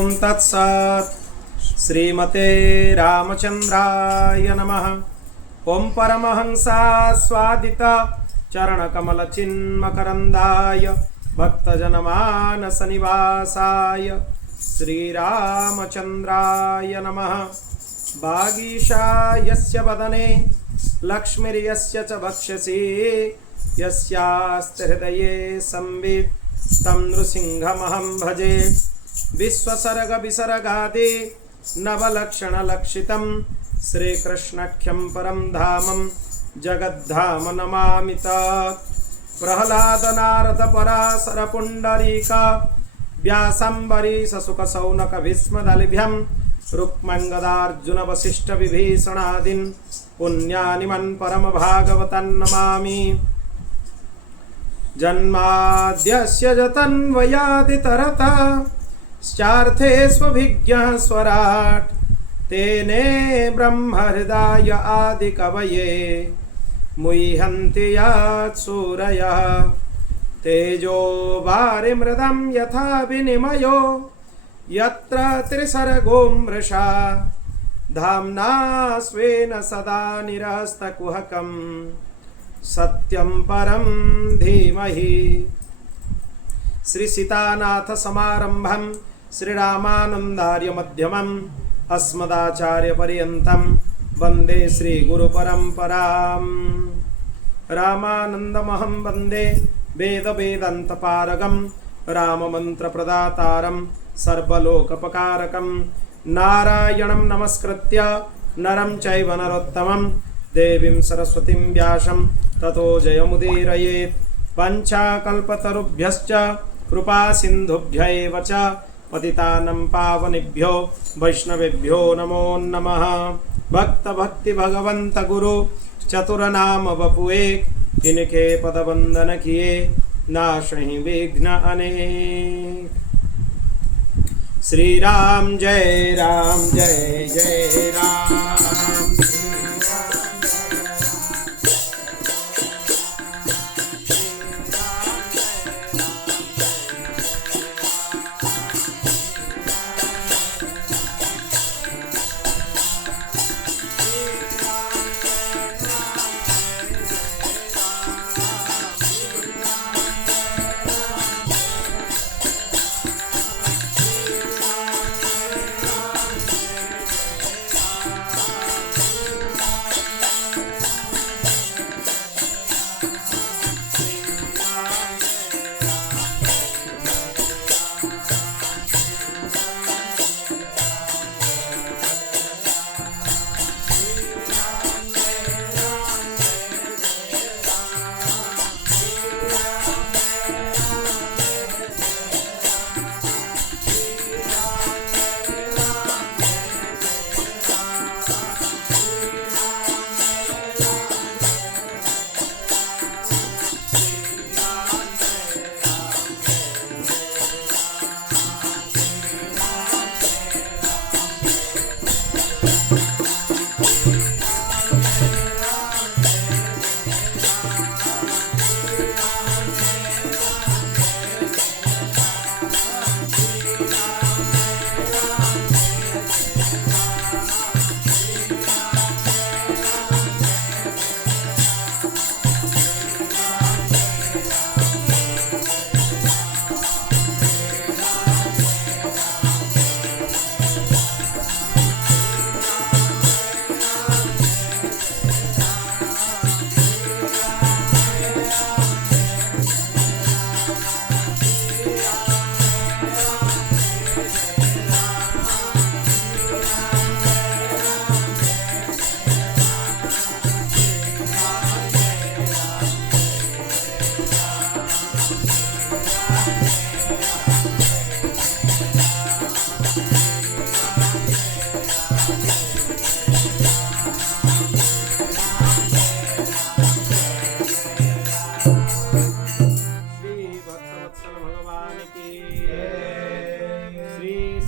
ओम तत्सत्। श्रीमते रामचंद्राय नमः। ओम परमहंसा स्वादित चरणकमल चिन्मकरंदाय भक्तजनमानस निवासाय श्रीरामचंद्राय नमः। वागीशायस्य वदने लक्ष्मीर्यस्य च वक्षसि यस्यास्ति हृदये संवित् तं नृसिंहमहं भजे। विश्वसर्ग विसर्गादि नवलक्षणलक्षितं श्रीकृष्णाख्यं परं धामं जगद्धाम नमामि तत्। प्रह्लाद नारद पराशर पुण्डरीक व्यासंबरीश शुक शौनक भीष्मदलिभ्यं रुक्मङ्गदार्जुन वसिष्ठ विभीषणादीन् पुण्यानिमन् परम भागवतान् नमामि। जन्माद्यस्य जतन्वयादितरतः स्यार्थेष्वभिज्ञः स्वराट् तेने ब्रह्महृदाय आदिकवये मुह्यन्ति यात् सूरयः। तेजो वारिमृदं यथा विनिमयो यत्र त्रिसर्गो मृषा धाम्ना स्वेन सदा निरस्तकुहकं सत्यं परं धीमहि। श्री सीतानाथ समारंभं श्रीरामानंदार्य मध्यमम् अस्मदाचार्य पर्यन्तं वन्दे श्री गुरु परंपरां। रामानंदमहं वन्दे वेद वेदांत पारगं राम मंत्र प्रदातारं सर्वलोकपकारकं। नारायणं नमस्कृत्य नरं चैव नरोत्तमं देवीं सरस्वतीं व्यासं ततो जयमुदीरयेत्। पंचाकल्पतरुभ्यश्च कृपा सिन्धुभ्य एव च पतितानं पावनेभ्यो वैष्णवेभ्यो नमो नमः। भक्त भक्ति भगवंत गुरु चतुर नाम वपु एक इनके पद वंदन किए नाशहि विघ्न अनेक। श्री राम जय जय राम।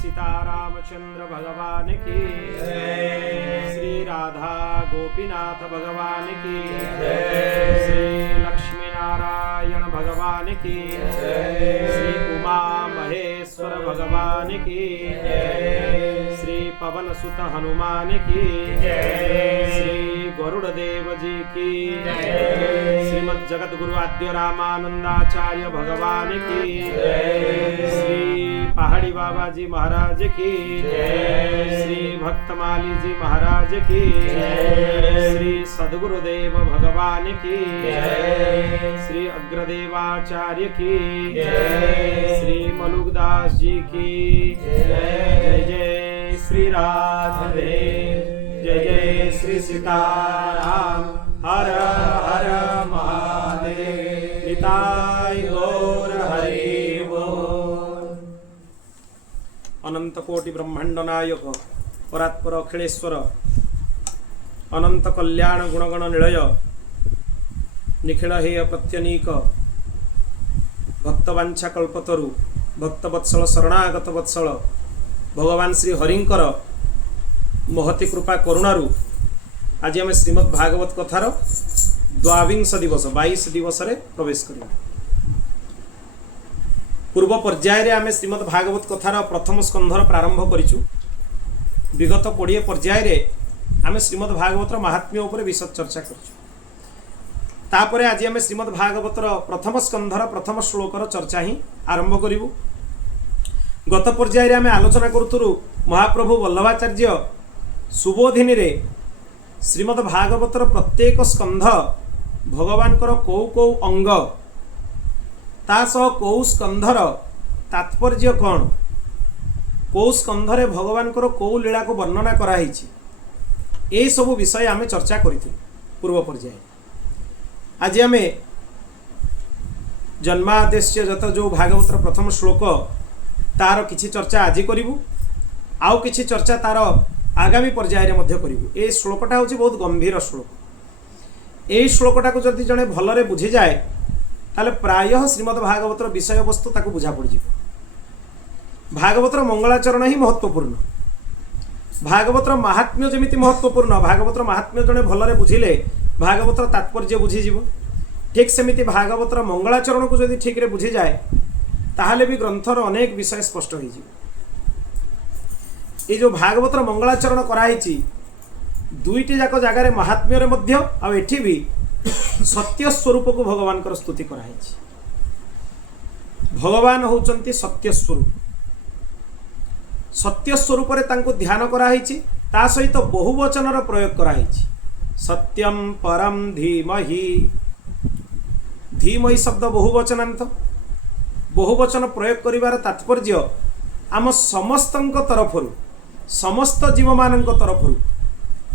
सीतारामचंद्र भगवान की, श्री राधा गोपीनाथ भगवान की, श्री लक्ष्मी नारायण भगवान की, श्री उमा महेश वेंकटेश्वर भगवान की श्री पवन सुत हनुमान की श्री गरुड़ देव जी की श्रीमद् जगत गुरु आद्य रामानंदाचार्य भगवान की श्री पहाड़ी बाबा जी महाराज की श्री भक्तमाली जी महाराज की श्री सद्गुरुदेव भगवान की श्री अग्रदेवाचार्य की श्री मलुकदास जी की जय जय श्री राधे जय जय श्री सीताराम हर हर महादेव निताय गौर हरि बोल। अनंत कोटि ब्रह्मांड नायक परात्पर अखिलेश्वर अनंत कल्याण गुणगण निलय निखिल हेय प्रत्यनीक भक्तवांछा कल्पतरु भक्तवत्सल शरणागत वत्सल भगवान श्री हरिंकर महती कृपा करुणारु आज आम श्रीमद् भागवत कथार द्वाविंश दिवस 22 दिवस रे प्रवेश करिया। पूर्व पर्याय रे आम श्रीमद् भागवत कथार प्रथम स्कंधर प्रारंभ करिछु। विगत 20 पर्याय रे आम श्रीमद् भागवतर महात्म्य उपरे विशद चर्चा करिछु। तापरे आज आम श्रीमद् भागवतर प्रथम स्कंधर प्रथम श्लोकर चर्चा ही आरंभ करिवु। गत पर्याय रे आम आलोचना करुथुरु महाप्रभु वल्लभाचार्य सुबोधिनी रे श्रीमद् भागवतर प्रत्येक स्कंध भगवान कौ कौ अंग तासह कौ स्कंधर तात्पर्य कौन कौ स्कंधरे भगवान कौ लीला को वर्णना कराई ए सब विषय आम चर्चा करिथि पूर्व पर्याय। आज आम जन्मादेश्य जत जो भागवतर प्रथम श्लोक तार किछि चर्चा आज करिवु आउ किछि चर्चा तार आगामी पर्याय रे मध्य करिवु। ए श्लोकटा होछि बहुत गंभीर श्लोक। ए श्लोकटा को जदि जणे भलरे बुझी जाए ताले प्रायः श्रीमद् भागवतर विषय वस्तु ताकू बुझा पड़ जिवो। भागवतर मंगलाचरण ही महत्वपूर्ण। भागवतर महात्म्य जमिति महत्वपूर्ण भागवतर महात्म्य जणे भलरे बुझिले भागवतर तात्पर्य बुझी जिवो। ठीक सेमिति भागवतर मंगलाचरण को जदि ठीक रे बुझी जाए ताहले भी ग्रंथर अनेक विषय स्पष्ट हो जिवो। ये जो भागवतर मंगलाचरण कराई दुईटी जाक जगार महात्म्य रे मध्य आ एठी भी सत्य स्वरूप को भगवान कर स्तुति कराई। भगवान होचंती सत्य स्वरूप। सत्य स्वरूप रे तांको ध्यान कराई ता सहित बहुवचन प्रयोग कराई। सत्यम परम धीमहि धीमहि शब्द बहुवचनांत बहुवचन प्रयोग करिवार तात्पर्य आम समस्तंक तरफरु समस्त जीव मानक तरफरु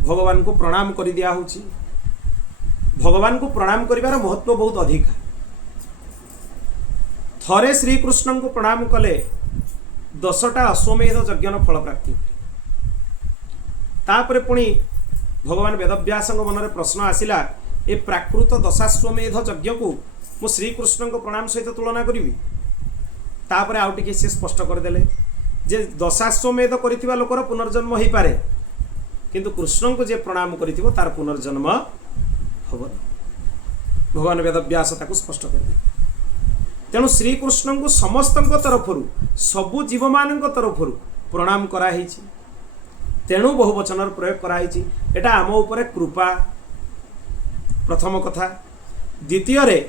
भगवान को प्रणाम कर दिया होची। भगवान को प्रणाम करिवार महत्व बहुत अधिक। थरे श्री कृष्ण को प्रणाम कले 10टा अश्वमेध यज्ञ फल प्राप्ति। तापरे पुणी भगवान वेदव्यास मन में प्रश्न आसिला ए प्राकृत 10 यज्ञ को मु श्रीकृष्ण को प्रणाम सहित तुलना करी। तापरे आउ टिके से स्पष्ट करदेले जे 10 करिथिबा लोकर पुनर्जन्म हो पारे किंतु कृष्ण को जे प्रणाम करिथिबो तार पुनर्जन्म हबो। भगवान वेदव्यास ताकू स्पष्ट करदे। तेणु श्रीकृष्ण को समस्त तरफरु सबु जीव मान तरफरु प्रणाम कराई। तेणु बहुवचन प्रयोग कराई। एटा आम उपरे कृपा प्रथम कथा। द्वितीय रे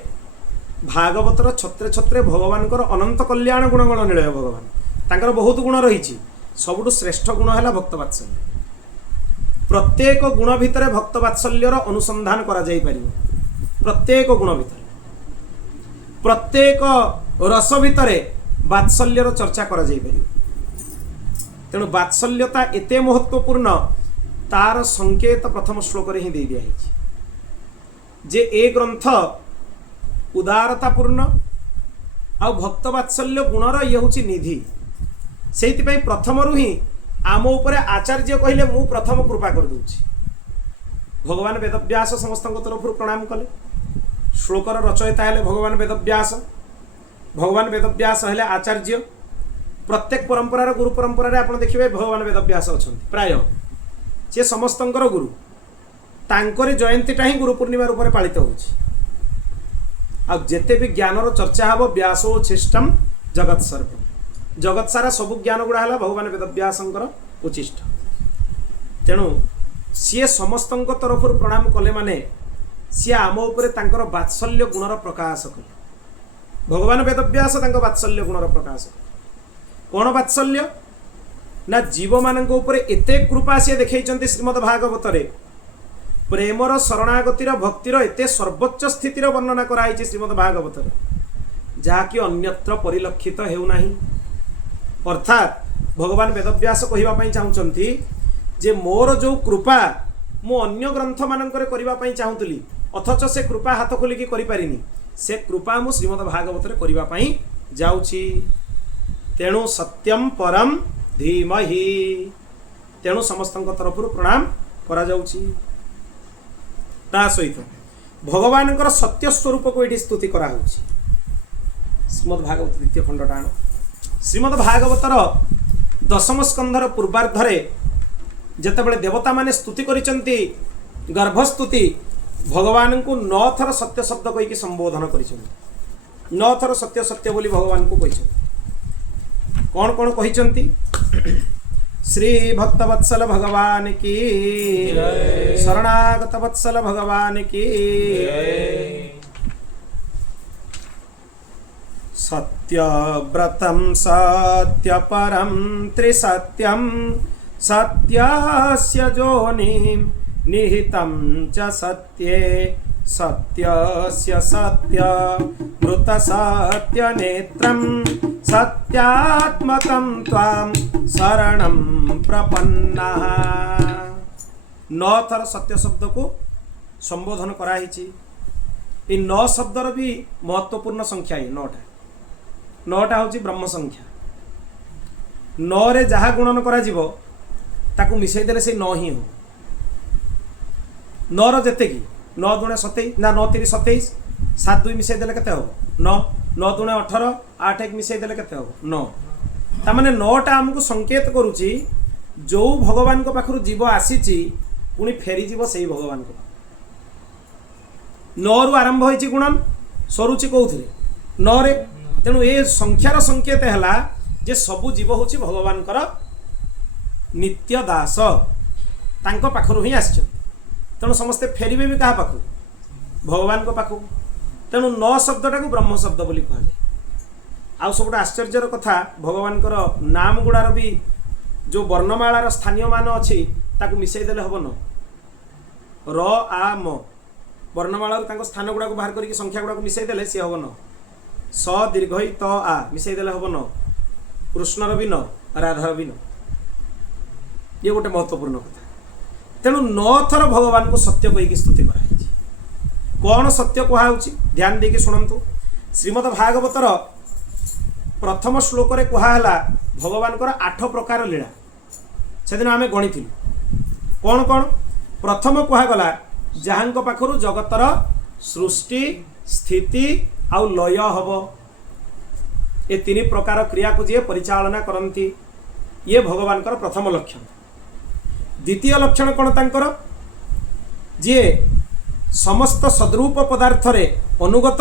भागवतर छत्रे छत्रे भगवान अनंत कल्याण गुणगण निलय भगवान तांकर बहुत गुण रही। सबुठु श्रेष्ठ गुण है भक्तवात्सल्य। प्रत्येक गुण भितर भक्तवात्सल्यर अनुसंधान करा जाई परिबो। प्रत्येक गुण भितर प्रत्येक रस भितर वात्सल्यर चर्चा करा जाई परिबो। तेणु वात्सल्यता एते महत्वपूर्ण तार संकेत प्रथम श्लोक रे ही दे दिया है जे ए ग्रंथ उदारतापूर्ण आ भक्तवात्सल्य गुणर ये हूँ निधि। से प्रथम ही आम उपरे आचार्य कहले मु प्रथम कृपा कर दूची। भगवान वेदव्यास समस्त तरफ प्रणाम कले। श्लोकर रचयिता हेले भगवान वेदव्यास। भगवान वेदव्यास हेले आचार्य। प्रत्येक परंपरार गुरु परंपरा रे आपण देखिबे भगवान वेदव्यास अछंती प्राय से समस्तंकर गुरु। तांकरी जयंतीटा ही गुरु पूर्णिमा रूप में पालित होउछि। आ जेते भी ज्ञानर चर्चा हबो व्यासोच्छिष्टम जगत सर्व जगत सारा सबु ज्ञान गुड़ा है भगवान वेदव्यासंकर उचिष्ट। तेणु सी समस्त तरफ प्रणाम कले माने सी आम उपरे तांकर वात्सल्य गुणर प्रकाश कले। भगवान वेदव्यास तांकर वात्सल्य गुणर प्रकाश कौन वात्सल्य ना जीव मानक उपरे एते कृपा सी देखैछन्ति श्रीमद् भागवत रे प्रेमर शरणागतिर भक्तिर एते सर्वोच्च स्थितिर वर्णना कराई श्रीमद् भागवत रे जहाँकि अन्यत्र परिलक्षित हेउनाही। अर्थात भगवान वेदव्यास कहिबा चाहूँगी जे मोर जो कृपा मु अन्य ग्रंथ मानकर करने चाहूली अथच से कृपा हाथ खोलिकी करिपारिनी से कृपा मु श्रीमद् भागवत रे करने जाऊँगी। तेणु सत्यम परम धीमहि तेणु समस्त तरफ प्रणाम करा जाउछि। ता सहित भगवान सत्य स्वरूप को ये स्तुति करा होछि। श्रीमद् भागवत द्वितीय खंड टाण श्रीमद् भागवतर दशम स्कंधर पूर्वार्धरे जेतेबेले देवता माने स्तुति करिसंती गर्भस्तुति भगवान को 9 थर सत्य शब्द कहीकि संबोधन करिसंती। 9 थर सत्य सत्य बोली भगवान को कहिसंती। कौन कौन कहिसंती? श्री भक्तवत्सल भगवान की शरणागत वत्सल भगवान की सत्यव्रतम सत्यपरम त्रिसत्यम सत्यस्य जोनिं निहितं च सत्ये सत्यस्य सत्य मृत सत्य नेत्रं सत्यात्मकं त्वां शरणं प्रपन्नः। 9 थर सत्य शब्द को संबोधन कराई। ये 9 शब्दर भी महत्वपूर्ण संख्या है 9टा। 9टा हूँ ब्रह्म संख्या। 9 रे जहाँ गुणन करा जीवो ताकू मिसई देले से 9 ही हो। 9 रो जेते की 9 दुणे 27 ना 9 3 27 7 2 मिसई देले केते हो 9 9 दुणे 18 8 1 मिसई देले केते हो 9। ता माने 9टा हमकु संकेत करूची जो भगवान को पाखरु जीव आसीची पुनी फेरी जीव सेही भगवान को। 9 रु आरंभ होईची गुणन सरुची कोउथरे 9 रे। तेणु ये संख्यार संकेत है जे सबु जीव होची भगवान कर नित्य दास तांको पाखरु ही आछन। तेणु समस्ते फेरिबे भी कहा पाखु भगवान को पाखु। तेणु 9 शब्दटा को ब्रह्म शब्द बोली कहा जाए। आउ सब आश्चर्यर कथा भगवान कर नाम गुड़ार भी जो वर्णमालार स्थानीय मान अच्छी ताकू मिसई देले हबो न र आ म वर्णमाला तांको स्थान गुड़ा को बाहर करके संख्या गुड़ा को मिसई देले सी हबो न स दीर्घ त आ मिसई देले हबो न कृष्णर भी न राधार भी न। ये गोटे महत्वपूर्ण कथा। तेणु 9 थर भगवान को सत्य कहीकि स्तुति कराई। कौन सत्य कहुच्छी ध्यान देकी शुणु। श्रीमद् भागवतर प्रथम श्लोक रे कहाला भगवान कर 8 प्रकार लीला से दिन आम गणी। कौन कौन? प्रथम कहगला जहां पाखरु जगतर सृष्टि स्थिति आउ लय हब ये 3 प्रकार क्रिया को जी परिचालना करती ये भगवान कर प्रथम लक्षण। द्वितीय लक्षण कौन तांकर? जी समस्त सद्रूप पदार्थ रे अनुगत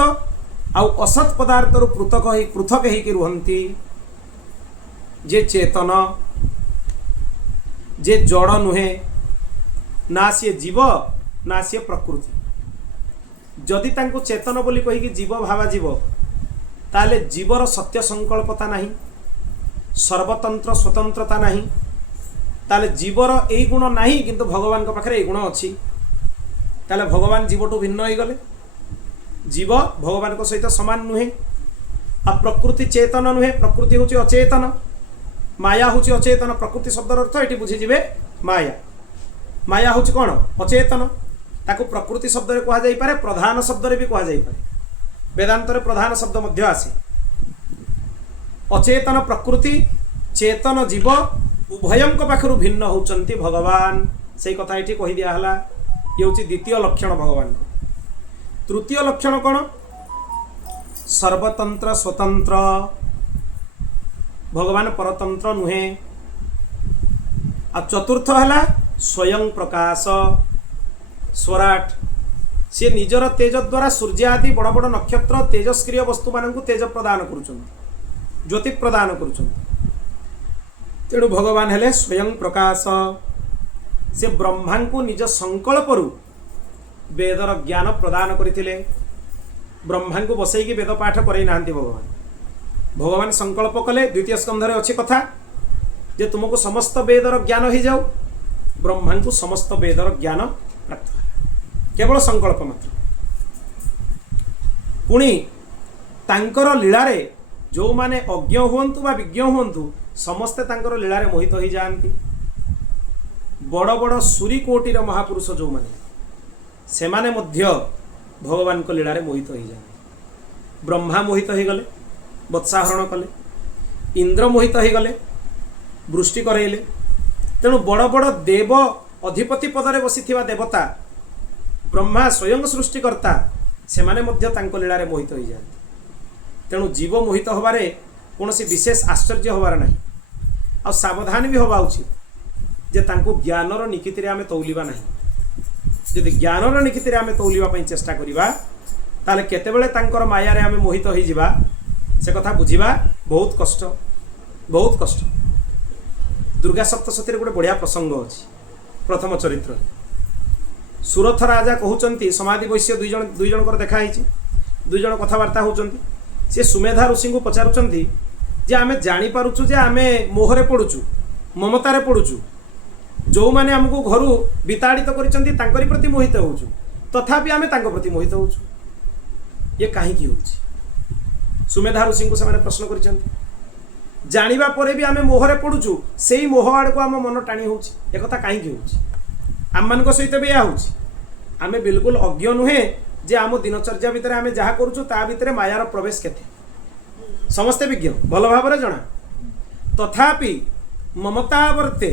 आउ असत पदार्थ पृथक ही रुहंती। जे चेतन जे जड़ नुहे ना सी जीव ना सी प्रकृति। जदि तांको चेतन बोली कहीकि जीव भावा जीव ताले जीवर सत्य संकल्पता नहीं सर्वतंत्र स्वतंत्रता नहीं ताले जीवर यही गुण नहीं किंतु भगवान को पाखरे गुण अच्छी ताले भगवान जीवटू भिन्न हो गले। जीव भगवान को सहित समान नुहे। आ प्रकृति चेतन नुहे प्रकृति हूँ अचेतन माया हूँ अचेतन। प्रकृति शब्दर अर्थ ये बुझीजे माया। माया हूँ कौन? अचेतन। ताकू प्रकृति शब्द रे कहा जाई पारे प्रधान शब्द रे भी कहा जाई पारे। वेदांत रे प्रधान शब्द मध्य आसे। अचेतन प्रकृति चेतन जीव उभयंक पाखरु भिन्न होचंती भगवान से कथा ये कही दिहला। ये हूँ द्वितीय लक्षण भगवान। तृतीय लक्षण कौन? सर्वतंत्र स्वतंत्र भगवान परतंत्र नुहे। आ चतुर्थ है स्वयं प्रकाश स्वराट। सी निजर तेज द्वारा सूर्य आदि बड़ बड़ नक्षत्र तेजस्क्रिय वस्तु मान तेज प्रदान करुछंती ज्योति प्रदान करुछंती। तेणु भगवान हेले स्वयं प्रकाश। से ब्रह्मा को निज संकल्प वेदर ज्ञान प्रदान करथिले। ब्रह्मा को बसैकी वेद पाठ करई नांती भगवान। भगवान संकल्प कले द्वितीय स्कंधरे अच्छी कथा जे तुमको समस्त वेदर ज्ञान हो जाऊ। ब्रह्मा को समस्त वेदर ज्ञान प्राप्त केवल संकल्प मात्र। पुणी तांकर लीलारे जो माने अज्ञ हुंतु बा विज्ञ हुंतु समस्ते तांकर लीलारे मोहित हो जाती। बड़ बड़ सूरी कोटिर महापुरुष जो माने से माने मध्य भगवान को लीलारे मोहित हो जाते। ब्रह्मा मोहित हो गले, वत्साहरण कले। इंद्र मोहित हो गले, वृष्टि करैले। तेणु बड़ बड़ देव अधिपति पदरे बसिथिबा देवता ब्रह्मा स्वयं सृष्टिकर्ता से माने मध्य तांको लीलारे मोहित हो जाते। तेणु जीव मोहित होबारे कौनसी विशेष आश्चर्य होबार नहीं। आ सावधान भी होबा उचित जे तांको ज्ञानर निकितिरे आमे तौलिबा नहीं। यदि ज्ञानर निकितिरे आमे तौलिबा पई चेष्टा करिबा ताले केतेबेले तांकर मायारे आमे मोहित होई जिबा से कथा बुझिबा बहुत कष्ट, बहुत कष्ट। दुर्गा सप्तशती गोटे बढ़िया प्रसंग अच्छी। प्रथम चरित्र सुरथ राजा कहउचंती समाधि वैश्य दुई जन देखाई। दुई जन कथबार्ता होउचंती। से सुमेधा ऋषि को पचारुचंती जे आमे जानी पारुचु जे आमे मोहरे पड़ुचु, ममतारे पड़ुचु। जो माने हमको घरु विताड़ित करिसंती तांकरी प्रति मोहित होउचु, तथापि आमे तांको प्रति मोहित होउचु। ये काहे की होउची? सुमेधा ऋषि को से प्रश्न करिसंती। जानिबा परे भी आमे मोहरे पड़ुचु, सेही मोह आड़ को आम मन टाणी होउची। ए कथा काहे की होउची? आम मान सहित भी या होउची। आमे बिल्कुल अज्ञ नुहे जे आम दिनचर्या भितर आमे जहा करूचु ता भितर मायार प्रवेश केते समस्ते विज्ञ भल भाव जना। तथापि ममतावर्ते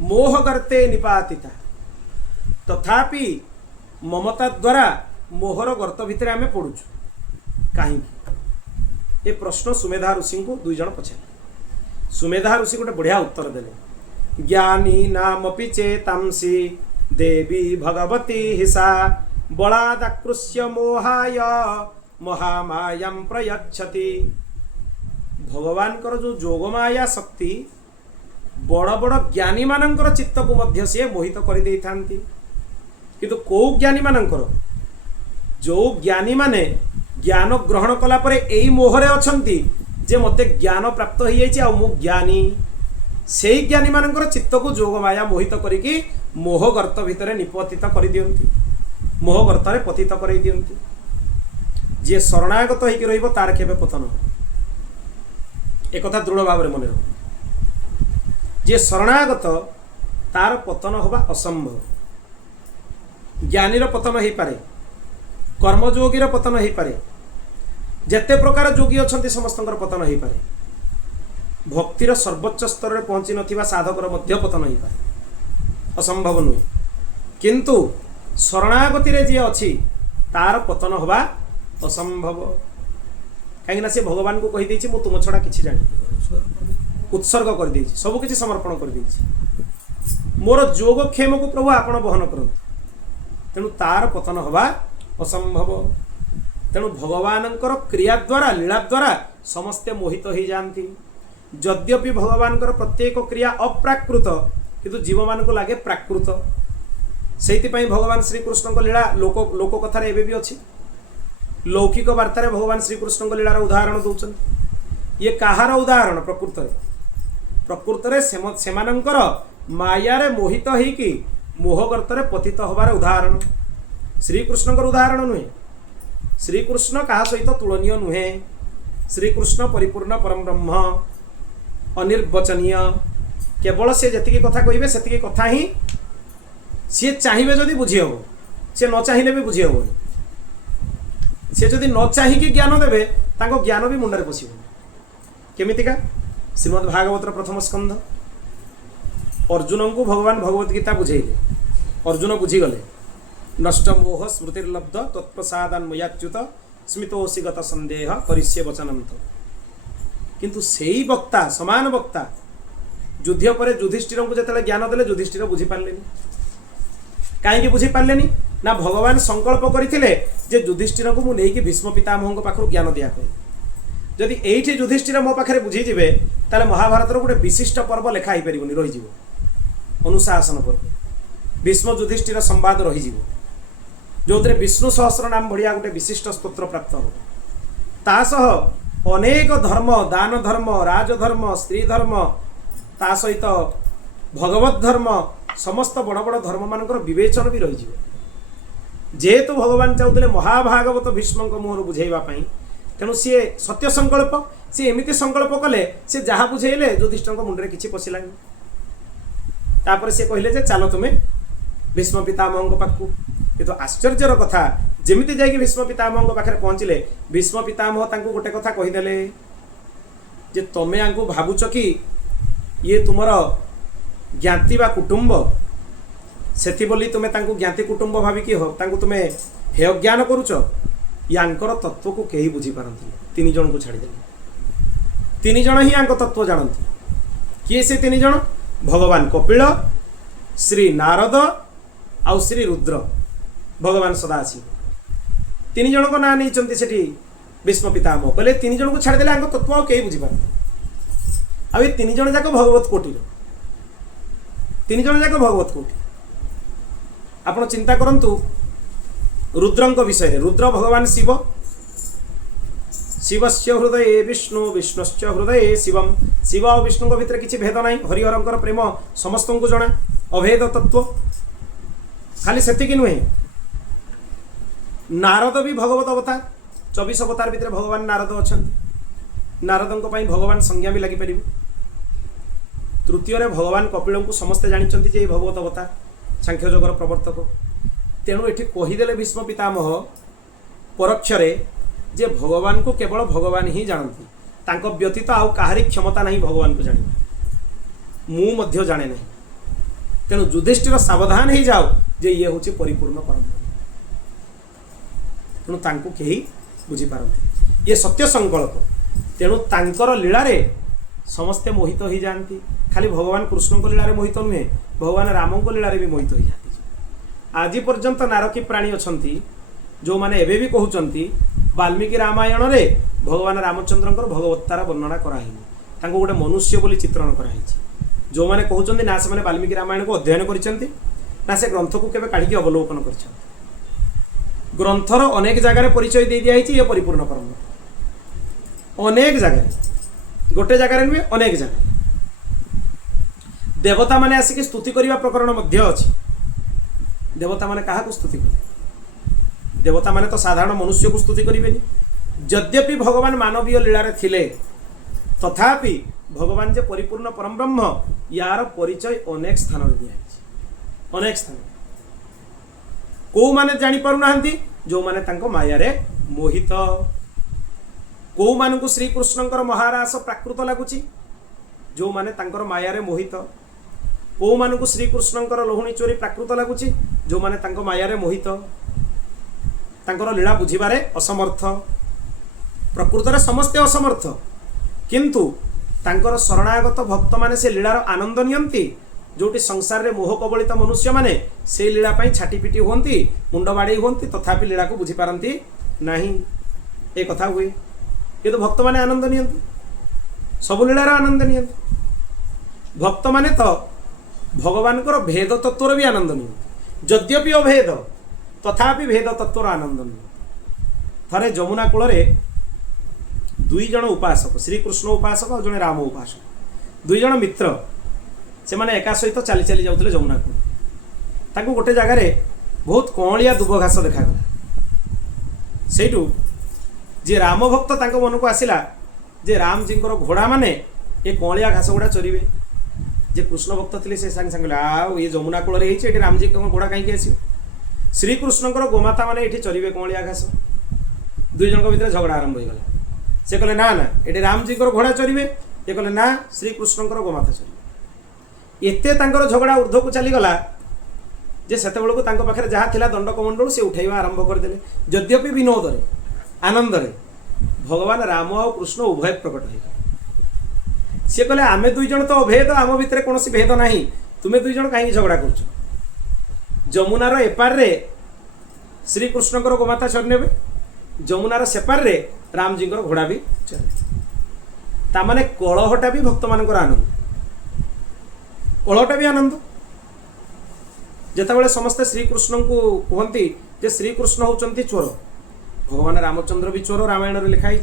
मोह गर्ते निपातिता। तथापि ममता द्वारा मोहर गर्त भितर आमे पड़ुचु कहीं। ये प्रश्न सुमेधा ऋषि को दुई जन पचारे। सुमेधा ऋषि गोटे बढ़िया उत्तर देले। ज्ञानी नामपि चेतांसी देवी भगवती हिसा बलादाकृष्य मोहाय महामायां प्रयच्छति। भगवान कर जो जोगमाया शक्ति बड़ बड़ ज्ञानी मानकर चित्त को मध्य से मोहित कर दे थांती। किंतु को ज्ञानी मानकर जो ज्ञानी माने ज्ञान ग्रहण कला परे एई मोहरे अछंती जे मते ज्ञान प्राप्त हो जाइछि आ मु ज्ञानी। सेही ज्ञानी मानकर चित्त को जोगमाया मोहित करिकी मोह गर्त भितर निपतित कर दियंती, मोह गर्तरे पतित कर दियंती। जे शरणागत होइकी रहिबो तार केबे पतन हो। एक कथा दृढ़ भाव में मन रख। जे शरणागत तार पतन होगा असंभव। ज्ञानीर पतन हो पारे, कर्मयोगीर पतन हो पारे, जेते प्रकार योगी अच्छा समस्त पतन हो पारे। भक्तिर सर्वोच्च स्तर में पहुँची नथिबा साधकर मध्य पतन हो पारे, असंभव नुहे। किंतु शरणागति रे जे अछि तार पतन होगा असंभव। कहीं से भगवान को कही मु तुम छड़ा किसी जानी उत्सर्ग कर देछि, सब किछि समर्पण कर देछि। मोर जोग क्षेम को प्रभु आपण बहन करंतु। तेणु तार पतन होगा असंभव। तेणु भगवानंकर क्रिया द्वारा लीला द्वारा समस्ते मोहित हो जाती। यद्यपि भगवानकर प्रत्येक क्रिया अप्राकृत किंतु जीव मान को लगे प्राकृत। से भगवान श्रीकृष्ण को लीला लोक कथार एवं भी अच्छी। लौकिक वार्तार भगवान श्रीकृष्ण लीलार उदाहरण दौरान ये कहार उदाहरण प्रकृत से मायारे मोहित होइकी मोह गर्तरे पतित होबार उदाहरण श्रीकृष्ण उदाहरण नुहे। श्रीकृष्ण क्या सहित तुलनीय नुहे। श्रीकृष्ण परिपूर्ण परम ब्रह्म अनिर्वचनीय। केवल से जी कथा कहे से कथा ही सी चाहिए जदि बुझी हम, सी न चाहिए भी बुझी हम। सी जदि न चाहिए ज्ञान देवे तांको ज्ञान भी मुंडे पशिब केमितिका। श्रीमद् भागवतर प्रथम स्कंध अर्जुन को भगवान भगवत गीता बुझेले। अर्जुन बुझीगले नष्ट मोह स्मृतिर्लब्ध तत्प्रसादान मयाच्युत स्मितोषि गत संदेह करिष्ये वचनंत। किंतु सेई वक्ता समान वक्ता युद्ध पर युधिष्ठिर को जिते ज्ञान देले युधिष्ठिर बुझी पार्लेनी। कहीं बुझी पार्लेनी ना भगवान संकल्प करते जे युधिष्ठिर को मुझे भीष्म पितामह पाखु ज्ञान दिया कहे। जदि एठी युधिष्ठिर मो पाखे बुझीजे ताले महाभारत गोटे विशिष्ट पर्व लेखा हो पार रही अनुशासन पर्व भीष्म युधिष्ठिर संवाद रही जो विष्णु सहस्र नाम भाया गोटे विशिष्ट स्तोत्र प्राप्त हो तासह अनेक धर्म दान धर्म राजधर्म स्त्री धर्म ता सहित भगवत धर्म समस्त बड़ बड़ धर्म मान विवेचन भी रही जेहेतु भगवान चाहते महाभागवत भीष्म मुहर बुझेवाई तेणु सी सत्य संकल्प सी एमती संकल्प कले सी जहाँ बुझेले युधिष्ठिर मुंडे किसी पशिलानी तापर सी कहले जे चलो तुम्हें भीष्म पितामह पाखु किंतु आश्चर्यर कथा जमीती जाकि भीष्म पितामह पाखे पहुँचले भीष्म पितामह तांको गोटे कथा कहीदेले जे तमें आंकु भावुच कि ये तुमर ज्ञाति बा कुटुंब सेथि बोली तुम्हें तांको ज्ञाति कुटुंब भाविकी हो तांको तुम्हें हेय ज्ञान करुच यांकर तत्व को कहीं बुझी पारती तीन जन को छाड़देले तीन जन ही यांक तत्व जानती किए से तीन जन भगवान कपिल श्री नारद आउ श्री रुद्र भगवान सदाशिव तीन जन को ना नहीं सेठी भीष्म पितामह कहले तीन जन को छाड़देले यांक तत्व आ कहीं बुझी पारती आ तीन जन जाक भगवत कोटि तीन जन जाक भगवत कोटि आपण चिंता करंतु रुद्रंक विषय रुद्र भगवान शिव शिवस्य हृदय विष्णु विष्णुश्च हृदय शिवम शिव और विष्णु भितर किसी भेद ना हरिहरंकर प्रेम समस्त को जना अभेद तत्व खाली सेतिक नुहे नारद भी भगवत अवतार 24 अवतार भितर भगवान नारद अच्छा नारदों भगवान संज्ञा भी लगिपर तृतीय भगवान कपिल को समस्ते जानते जे भगवत अवतार सांख्य जोगर प्रवर्तक तेणु ये कहीदेले भीष्म पितामह परोक्षरे जे भगवान को केवल भगवान ही जानती तांको व्यतीत आउ काहारी क्षमता नहीं भगवान को जाने मु मध्य जाने नहीं तेणु युधिष्ठिर सावधान ही जाओ जे ये हूँ परिपूर्ण परम तेणु तांको केही बुझी पारंती ये सत्य संकल्प तेणु तांकर लीला रे समस्ते मोहित हो जाती खाली भगवान कृष्ण को लीला रे मोहित नुहे भगवान राम को लीला रे भी मोहित हो जाती आज पर्यंत नारकी प्राणी अच्छा जो मैंने एवं भी कहते वाल्मीकि रामायण रे भगवान रामचंद्र भगवत्तार वर्णना कराई गोटे मनुष्य बोली चित्रण कराई जो मैंने कहते ना से वाल्मीकि रामायण को अध्ययन करछंती ना से ग्रंथ को केवे काढ़ी अवलोकन करछंती ग्रंथर अनेक जगार परिचय दे दिया ये परिपूर्ण परम अनेक जगार गोटे जगार नुहे अनेक जगार देवता माने आसिक स्तुति करने प्रकरण मध्य अच्छी देवता माने कहा को स्तुति करें देवता माने तो साधारण मनुष्य को स्तुति करें यद्यपि भगवान मानवीय लीला रे थिले तथापि भगवान जे परिपूर्ण परम ब्रह्म यार परिचय अनेक स्थान दिया अनेक स्थान को माने जानी पारु नाहंती जो माने तांको माया रे मोहित को मान को श्री कृष्णकर महारास प्राकृत लगुची जो माने तांकर माया रे मोहित को मान को श्रीकृष्णकर लोहणी चोरी प्राकृत लगुच जो माने तांको माया रे मोहित तांकर लीला बुझिबारे असमर्थ प्रकृत रे समस्ते असमर्थ किंतु तांकर शरणागत भक्त माने से लीलार आनंद नियंती जोटी संसार रे मोह कबलित मनुष्य माने से लीला पाई छाटीपिटी होंती मुंड बाड़े होंती तथापि लीला को बुझी पारंती नहीं ए कथा हुए किंतु भक्त माने आनंद नियंती सब लीलार आनंद नियंती भक्त माने तो भगवान को भेद तत्वर भी आनंद नहीं यद्यपि अभेद तथापि भेद तत्वर आनंद नहीं थे जमुना कूल दुई जन उपासक श्रीकृष्ण उपासक और जड़े राम उपासक दुई जन मित्र से माने एका सहित चली चली जाते जमुना कूल ताकू गोटे जगार बहुत कौलिया दुब घास देखागला से जी राम भक्त मन को आसला जे राम जी घोड़ा माने ये कौलिया घास गुड़ा चोरीबे जे कृष्ण भक्त थे से सांगे सांगे आ ये जमुना कूल ये रामजी घोड़ा कहीं आस श्रीकृष्णकर गोमाता मैंने ये चरवे कौलिया घास दुई जन भितर झगड़ा आरंभ हो गला से कहले ना ना ये रामजी घोड़ा चरवे ये कहले ना श्रीकृष्णकर गोमाता चरवे एते झगड़ा ऊर्ध्व को चलीगला जे से पाखे जहाँ थिला दंड कमंडल से उठाइबा आरंभ करदे यद्यपि विनोद आनंद भगवान राम और कृष्ण उभय प्रकट हो सी कहले आमे दुई जन तो अभेद आम भितर कौन भेद ना तुम्हें दुई जन कहीं झगड़ा कर जमुनार एपार रे श्रीकृष्णकर गोमाता चरने जमुनार सेपार रे रामजी घोड़ा भी चले तामाने कलहटा भी भक्त मानकर आनंद, कलहटा भी आनंद। जेतेबेले समस्ते श्रीकृष्ण को कहती जे श्रीकृष्ण होचंती चोर, भगवान रामचंद्र भी चोर रामायण रे लिखाई।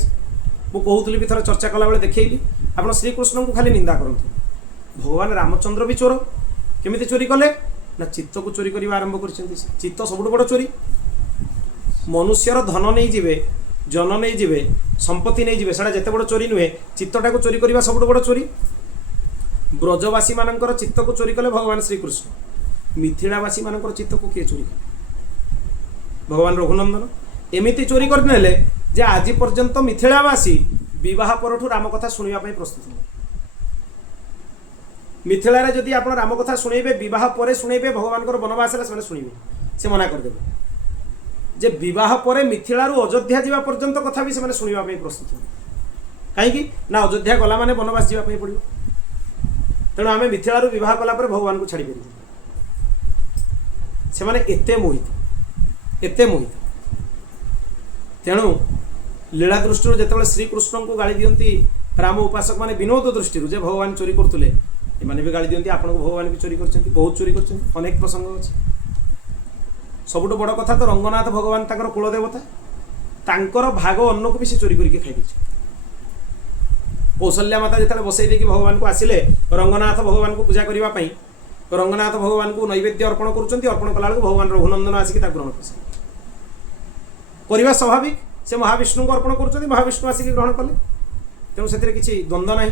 मु कहूली भी थर चर्चा कला बेले देखैली आपण श्रीकृष्ण को खाली निंदा करते, भगवान रामचंद्र भी चोर केमिति चोरी कले ना चित्त को चोरी करने आरंभ कर। चित्त सबुठ बड़ चोरी। मनुष्यर धन नहीं जीवे, जन नहीं जीवे, संपत्ति नहीं जीवे, सेटा जेते बड़ चोरी नुहे, चित्तटा को चोरी करने सबुठ बड़ चोरी। ब्रजवासी मानकर चित्त को चोरी कले भगवान श्रीकृष्ण, मिथिलावासी मानकर चित्त को किए चोरी कले भगवान रघुनंदन। एमिति चोरी करने जे आज पर्यंत मिथिलावासी विवाह परठू राम कथा शुणा प्रस्तुत हो। मिथिलारे जदि आप राम कथा शुणेबे, विवाह पर शुणेबे, भगवान वनवास से शुणवे, से मना करदेवे जे विवाह पर मिथिला अयोध्या जावा पर्यंत कथा भी से शुणा प्रस्तुत हो। कहीं ना अयोध्या गला माने वनवास जावाई पड़ो, तेणु आम मिथिला विवाह कलापर भगवान को छाड़ी पार से माने एते मोहित, एते मोहित। तेणु लीला दृष्टि जिते श्रीकृष्ण को गाली दियंती राम उपासक माने विनोद दृष्टि जे भगवान चोरी करते, एमाने भी गाली दियंती आपन को भगवान भी चोरी करछन्ती, बहुत चोरी करछन्ती। अनेक प्रसंग अछि। सबुठ बड़ कथा तो रंगनाथ भगवान ताकर कुल देवता, तांकर भाग अन्न को भी से चोरी करके खाई दैछ। कौशल्या माता जिते बसई देकी भगवान को आसिले रंगनाथ भगवान को पूजा करबा पई, रंगनाथ भगवान को नैवेद्य अर्पण करुचंती, अर्पण कला भगवान रघुनंदन आसिक ग्रहण करवा स्वाभाविक। से महाविष्णु को अर्पण करुचंती, महाविष्णु आसिक ग्रहण कले, तेणु से किसी द्वंद्व नहीं।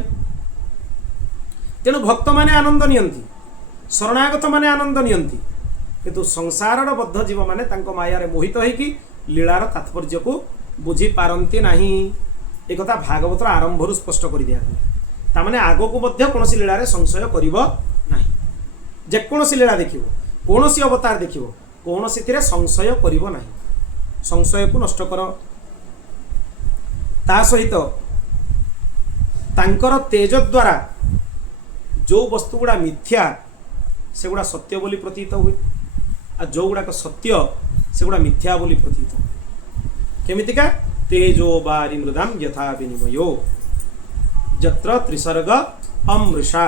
तेणु भक्त माने आनंद नियंती, शरणागत माने आनंद नियंती, किंतु संसार बद्ध जीव माने तांको मायारे मोहित होइकी लीलार तात्पर्य को बुझी पारंती नाही। एक कथा भागवतर आरंभरू स्पष्ट कर दिया तामाने आगो को मध्य कोनोसी लीलारे संशय करिवो नाही। जेकोनोसी लीला देखिवो, कोनोसी अवतार देखिवो, कोनोसी तिरे संशय करिवो नाही। संशय को नष्ट कर। ता सहित तांकर तेज द्वारा जो वस्तु गुड़ा मिथ्या से गुड़ा सत्य बोली प्रतीत हुए, आ जो गुड़ाक सत्य से गुड़ा मिथ्या बोली प्रतीत। केमितिका तेजो बारी मृदाम यथा विनिमयो जत्र त्रिसर्ग अमृषा।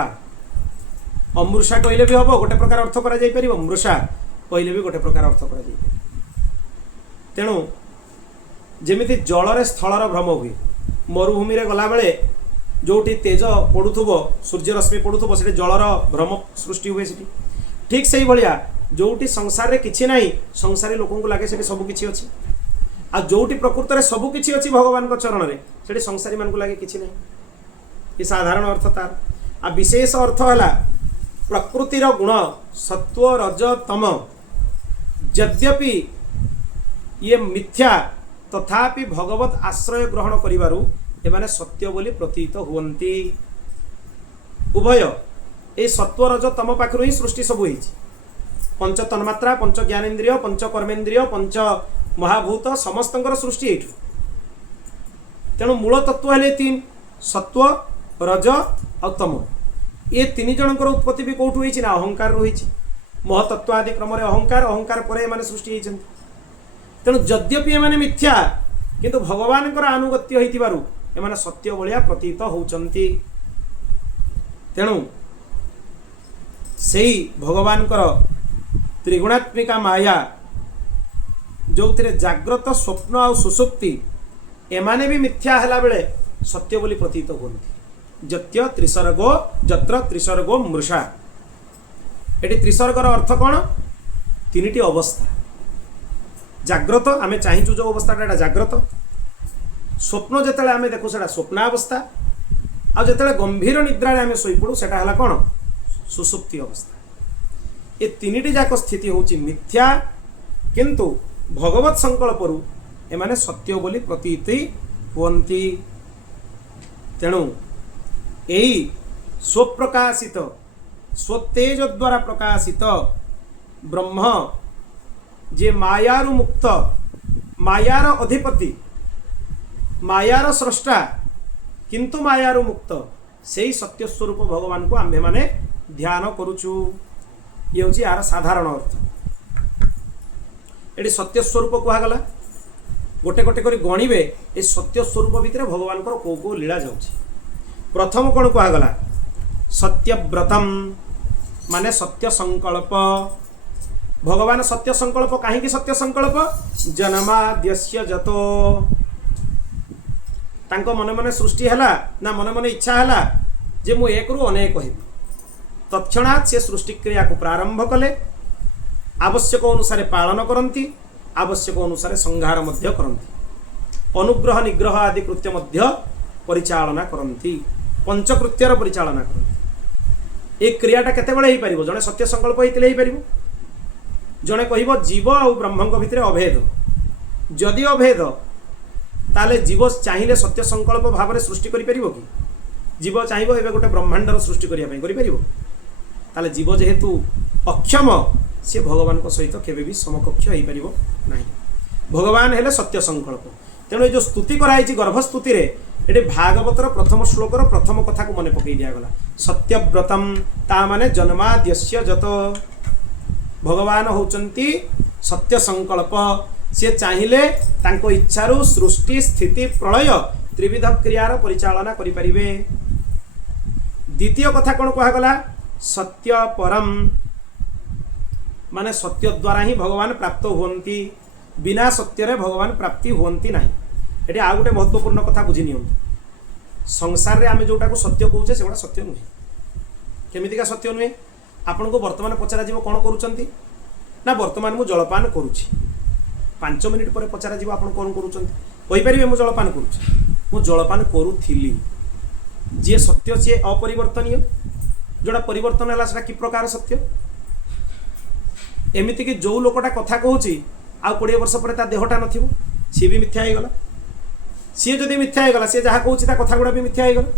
अमृषा कहले भी हम गोटे प्रकार अर्थ करा जाई परिबो, मृषा कहले भी गोटे प्रकार अर्थ करा जाई परिबो। तेणु जेमिति जलरे स्थलर भ्रम हुए, मरुभूमि रे गला बेले जोटी तेज पड़ुथुबो, सूर्य रश्मि पड़ुथुबो, सेठी जलर भ्रम सृष्टि हुए सेठी। ठीक से भलिया जोटी संसार रे किछि नाही, संसारी लोकन को लागे सेठी सब किछि अछि, आ जोटी प्रकृत रे सब किछि अछि भगवान को चरण रे, सेठी संसारी मान को लागे किछि नाही। ये साधारण अर्थ तार। आ विशेष अर्थ हला प्रकृतिर गुण सत्व रज तम यद्यपि ये मिथ्या तथापि भगवत आश्रय ग्रहण करिबारु एमाने सत्य बोली प्रतीत हुवंती। उभय ए सत्व रज तम पाखरु ही सृष्टि सब होईछि। पंच तन्मात्रा, पंच ज्ञानेन्द्रिय, पंच कर्मेन्द्रिय, पंच महाभूत समस्तंकर सृष्टि एठु। तेणु मूल तत्व हेले तीन, सत्व रज और तम। ये तीन जनकर उत्पत्ति भी कौटु होईछि ना अहंकार होईछि। महतत्व आदि क्रम रे अहंकार, अहंकार पर एमाने सृष्टि होईछन्ति। तेणु यद्यपि एमाने मिथ्या किंतु भगवानकर आनुगत्य होइतिबारु एमाने सत्य भलिया प्रतीत होउचन्ति। तेणु सेई भगवानकर त्रिगुणात्मिका माया जो जाग्रत स्वप्न और सुसुप्ति एमाने भी मिथ्या हैला बेले सत्य बोली प्रतीत होती। जत्य त्रिसर्गो जत्र त्रिसर्गो मृषा। एटी त्रिसर्गर अर्थ कौन? तीनिटी अवस्था। जाग्रत आमे चाहिचु जो अवस्थाटा जाग्रत, स्वप्न जिते आमे देखु सेटा स्वप्नावस्था, आ जिते गंभीर निद्रा आमे सोई पड़ू सेटा हला कौन? सुसुप्ति अवस्था। ये तीनिटी जाक स्थिति होची मिथ्या, किंतु भगवत संकल्परू एमाने सत्य बोली प्रतीति हुवंती। तेणु एई स्वप्रकाशित स्वतेज द्वारा प्रकाशित ब्रह्म जे मायारु मुक्त, मायार अधिपति, मायार स्रष्टा किंतु मायारु मुक्त, सेई सत्य स्वरूप भगवान को आम्भे माने ध्यान करुचु। ये हूँ यार साधारण अर्थ। ये सत्य स्वरूप कहगला गोटे गोटे कर गणिबे ए सत्य स्वरूप भितर भगवान को कौ लीला जाउछि। प्रथम कौन कहगला सत्यव्रतम माने सत्य संकल्प। भगवान सत्य संकल्प कहीं सत्य संकल्प जन्माद्यस्य जतो तांको मन मन सृष्टि है ना मन मन इच्छा है जे मु एक रु अनेक हेबी तत्क्षणात् से सृष्टि क्रिया को प्रारंभ कले आवश्यक अनुसार पालन करती आवश्यक अनुसार संहार मध्य करती अनुग्रह निग्रह आदि कृत्य मध्य परिचालना करती पंचकृत्यर परिचालना करती। एक क्रियाटा केतेबेले हो पारिबो जणे सत्य संकल्प होइतिले हो पारिबो जणे कहिबो जीव आ ब्रह्मंक भितर अभेद जदि अभेद ताले जीव चाहिए सत्य संकल्प भाव में सृष्टि करि परिबो कि जीव चाहिए एबे गोटे ब्रह्मांडर सृष्टि करिया पई करि परिबो ताले जीव जेहेतु अक्षम से भगवान को सहित केबे भी समकक्ष हो पारिबो नाही। भगवान हेले सत्य संकल्प तेणु जो स्तुति कराई गर्भस्तुति रे एटे भागवतर प्रथम श्लोकर प्रथम कथा को मन पकई दिया गला सत्यव्रतम ता माने जन्माद्यस्य जत भगवान होचंती सत्य संकल्प से चाहिए तांको इच्छारू सृष्टि स्थिति प्रलय त्रिविध क्रियार परिचालना करि परिबे। द्वितीय कथा कौन कहगला सत्य परम माने सत्य द्वारा ही भगवान प्राप्त हुवंती बिना सत्य रे भगवान प्राप्ति हुवंती नाही। एटी आ गोटे महत्वपूर्ण कथा बुझी नियंतु संसार रे आमे जोटा को सत्य कहूचे सेगुड़ा सत्य नुहे। केमितिका सत्य नुहे आपन को वर्तमान पचरा जीव कौन करूचंती ना वर्तमान मु जलपान करूची 5 मिनिट पर पचरा जीव आपन कौन करूचंती कहि परिबे मु जलपान करूची मु जलपान करूथिली जे सत्य से अपरिवर्तनीय जोड़ा परिवर्तन है सेटा कि प्रकार सत्य एमिति कि जो लोकटा कथा कहूची आ 20 वर्ष पर ता देहटा नथिबो सी भी मिथ्या हो गला सी जदि मिथ्या हो गला सी जहाँ कहूची ता कथा गुड़ा भी मिथ्या हो गला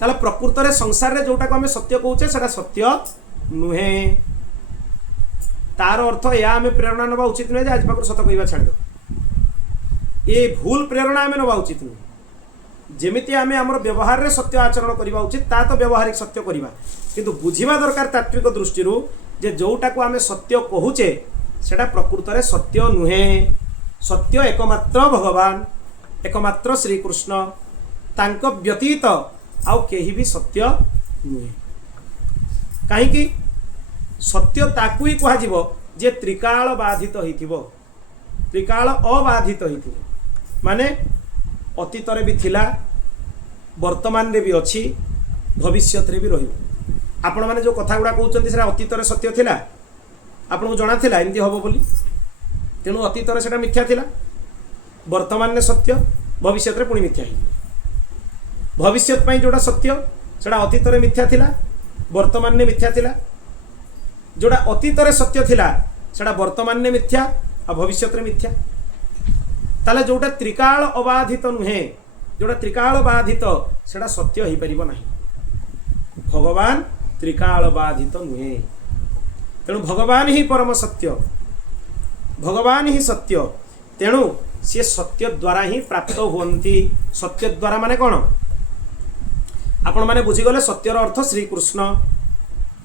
ताले प्रकृत रे संसार रे जोटा को आमे सत्य कहूचे सेटा सत्य नुहे। तार अर्थ या आमे प्रेरणा नबा उचित नुहे जे आज पाखर सत कहवा छाड़ दो ये भूल प्रेरणा आमे नबा उचित नुहे। जेमिति आमे हमर व्यवहार रे सत्य आचरण करबा उचित ता तो व्यवहारिक सत्य करबा किंतु बुझिबा दरकार तात्विक दृष्टि जे जोटा को आमे सत्य कहूचे सेटा प्रकृत रे सत्य नुहे। सत्य एकमात्र भगवान एकमात्र श्री कृष्ण तांक व्यतीत आउ केही भी सत्य नुहे। कहीं सत्य ताकू ही कह जे त्रिकाल बाधित होइथिबो त्रिकाल अबाधित होइथिबो माने अतीत रे भी थिला वर्तमान रे भी अछि भविष्यत रे भी रहिबो। आपण माने जो कथा गुडा कहउचंती सेरा अतीत रे सत्य थिला आपण को जणा थिला एंती हबो बोली तेणु अतीत रे सेटा मिथ्या थिला वर्तमान ने सत्य भविष्यत रे पुणी मिथ्या ही भविष्यत पई जोड़ा सत्य सेटा अतीत रे मिथ्या थिला वर्तमान ने मिथ्या थिला जोड़ा अतीत रे सत्य थिला सेटा वर्तमान ने मिथ्या आ भविष्यत रे मिथ्या ताले जोटा त्रिकाल अबाधित नुहे जोड़ा त्रिकाल बाधित सेटा सत्य ही परिबो नाही। भगवान त्रिकाल बाधित नुहे तेणु भगवान ही परम सत्य भगवान ही सत्य तेणु सी सत्य द्वारा ही प्राप्त हुवंती। सत्य द्वारा माने कौन आपण माने बुझीगले सत्यर अर्थ श्री कृष्ण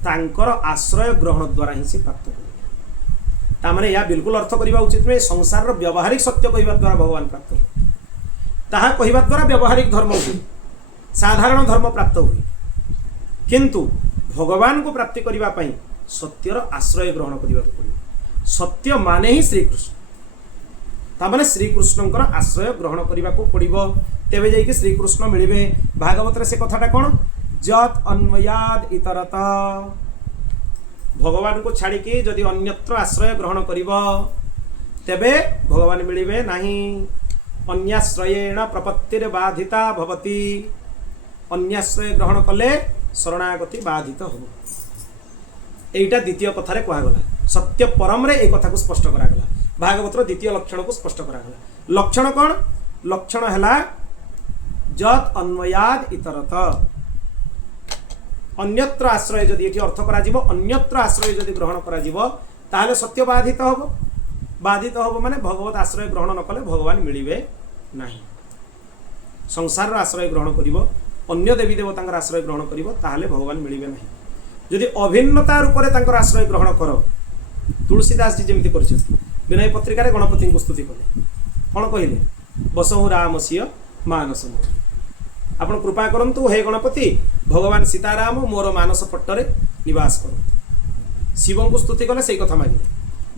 तांकर आश्रय ग्रहण द्वारा ही से प्राप्त हुए तामाने या बिल्कुल अर्थ करबा उचित नुहे संसार रो व्यवहारिक सत्य कहबा द्वारा भगवान प्राप्त हुए ताहा कहबा द्वारा व्यवहारिक धर्म हुए साधारण धर्म प्राप्त हुए किंतु भगवान को प्राप्ति करबा पई सत्यर आश्रय ग्रहण करबा पड़िबो। सत्य माने ही श्री कृष्ण तामाने श्री कृष्णंकर आश्रय ग्रहण करबा को पड़िबो तेबे जाई कि श्री कृष्ण मिलिबे। भागवत रे से कथाटा कोन जत अन्वयाद इतरत भगवान को छाड़ी कि जदि अन्यत्र आश्रय ग्रहण करिब तेबे भगवान मिलिबे नाही। अन्याश्रयेण प्रपत्तिर बाधिता भवति अन्याश्रय ग्रहण कले शरणागति बाधित हो एटा द्वितीय कथारे कहगला सत्य परम रे ए कथा को स्पष्ट करागला। भागवतर द्वितीय लक्षण को स्पष्ट करागला। लक्षण कौन लक्षण है जत अन्वयाद इतरत अन्यत्र आश्रय जदि ये अर्थ करा अन्यत्र आश्रय जदि ग्रहण करा ताहले सत्य बाधित हम माने भगवत आश्रय ग्रहण न कले भगवान मिलिबे नाही। संसार आश्रय ग्रहण करिवो अन्य देवी देवतांकर आश्रय ग्रहण करिवो ताहले भगवान मिलिबे नाही। जदि अभिन्नता रूप से तांकर आश्रय ग्रहण कर तुलसीदास जी जमिति करछथि विनय पत्रिका रे गणपति को स्तुति कले कौन कहले बसहु रामसिय मानस आपण कृपा करंतु हे गणपति भगवान सीताराम मोर मानस पट्टरे निवास कर। शिव को स्तुति कले से कथा मागिले,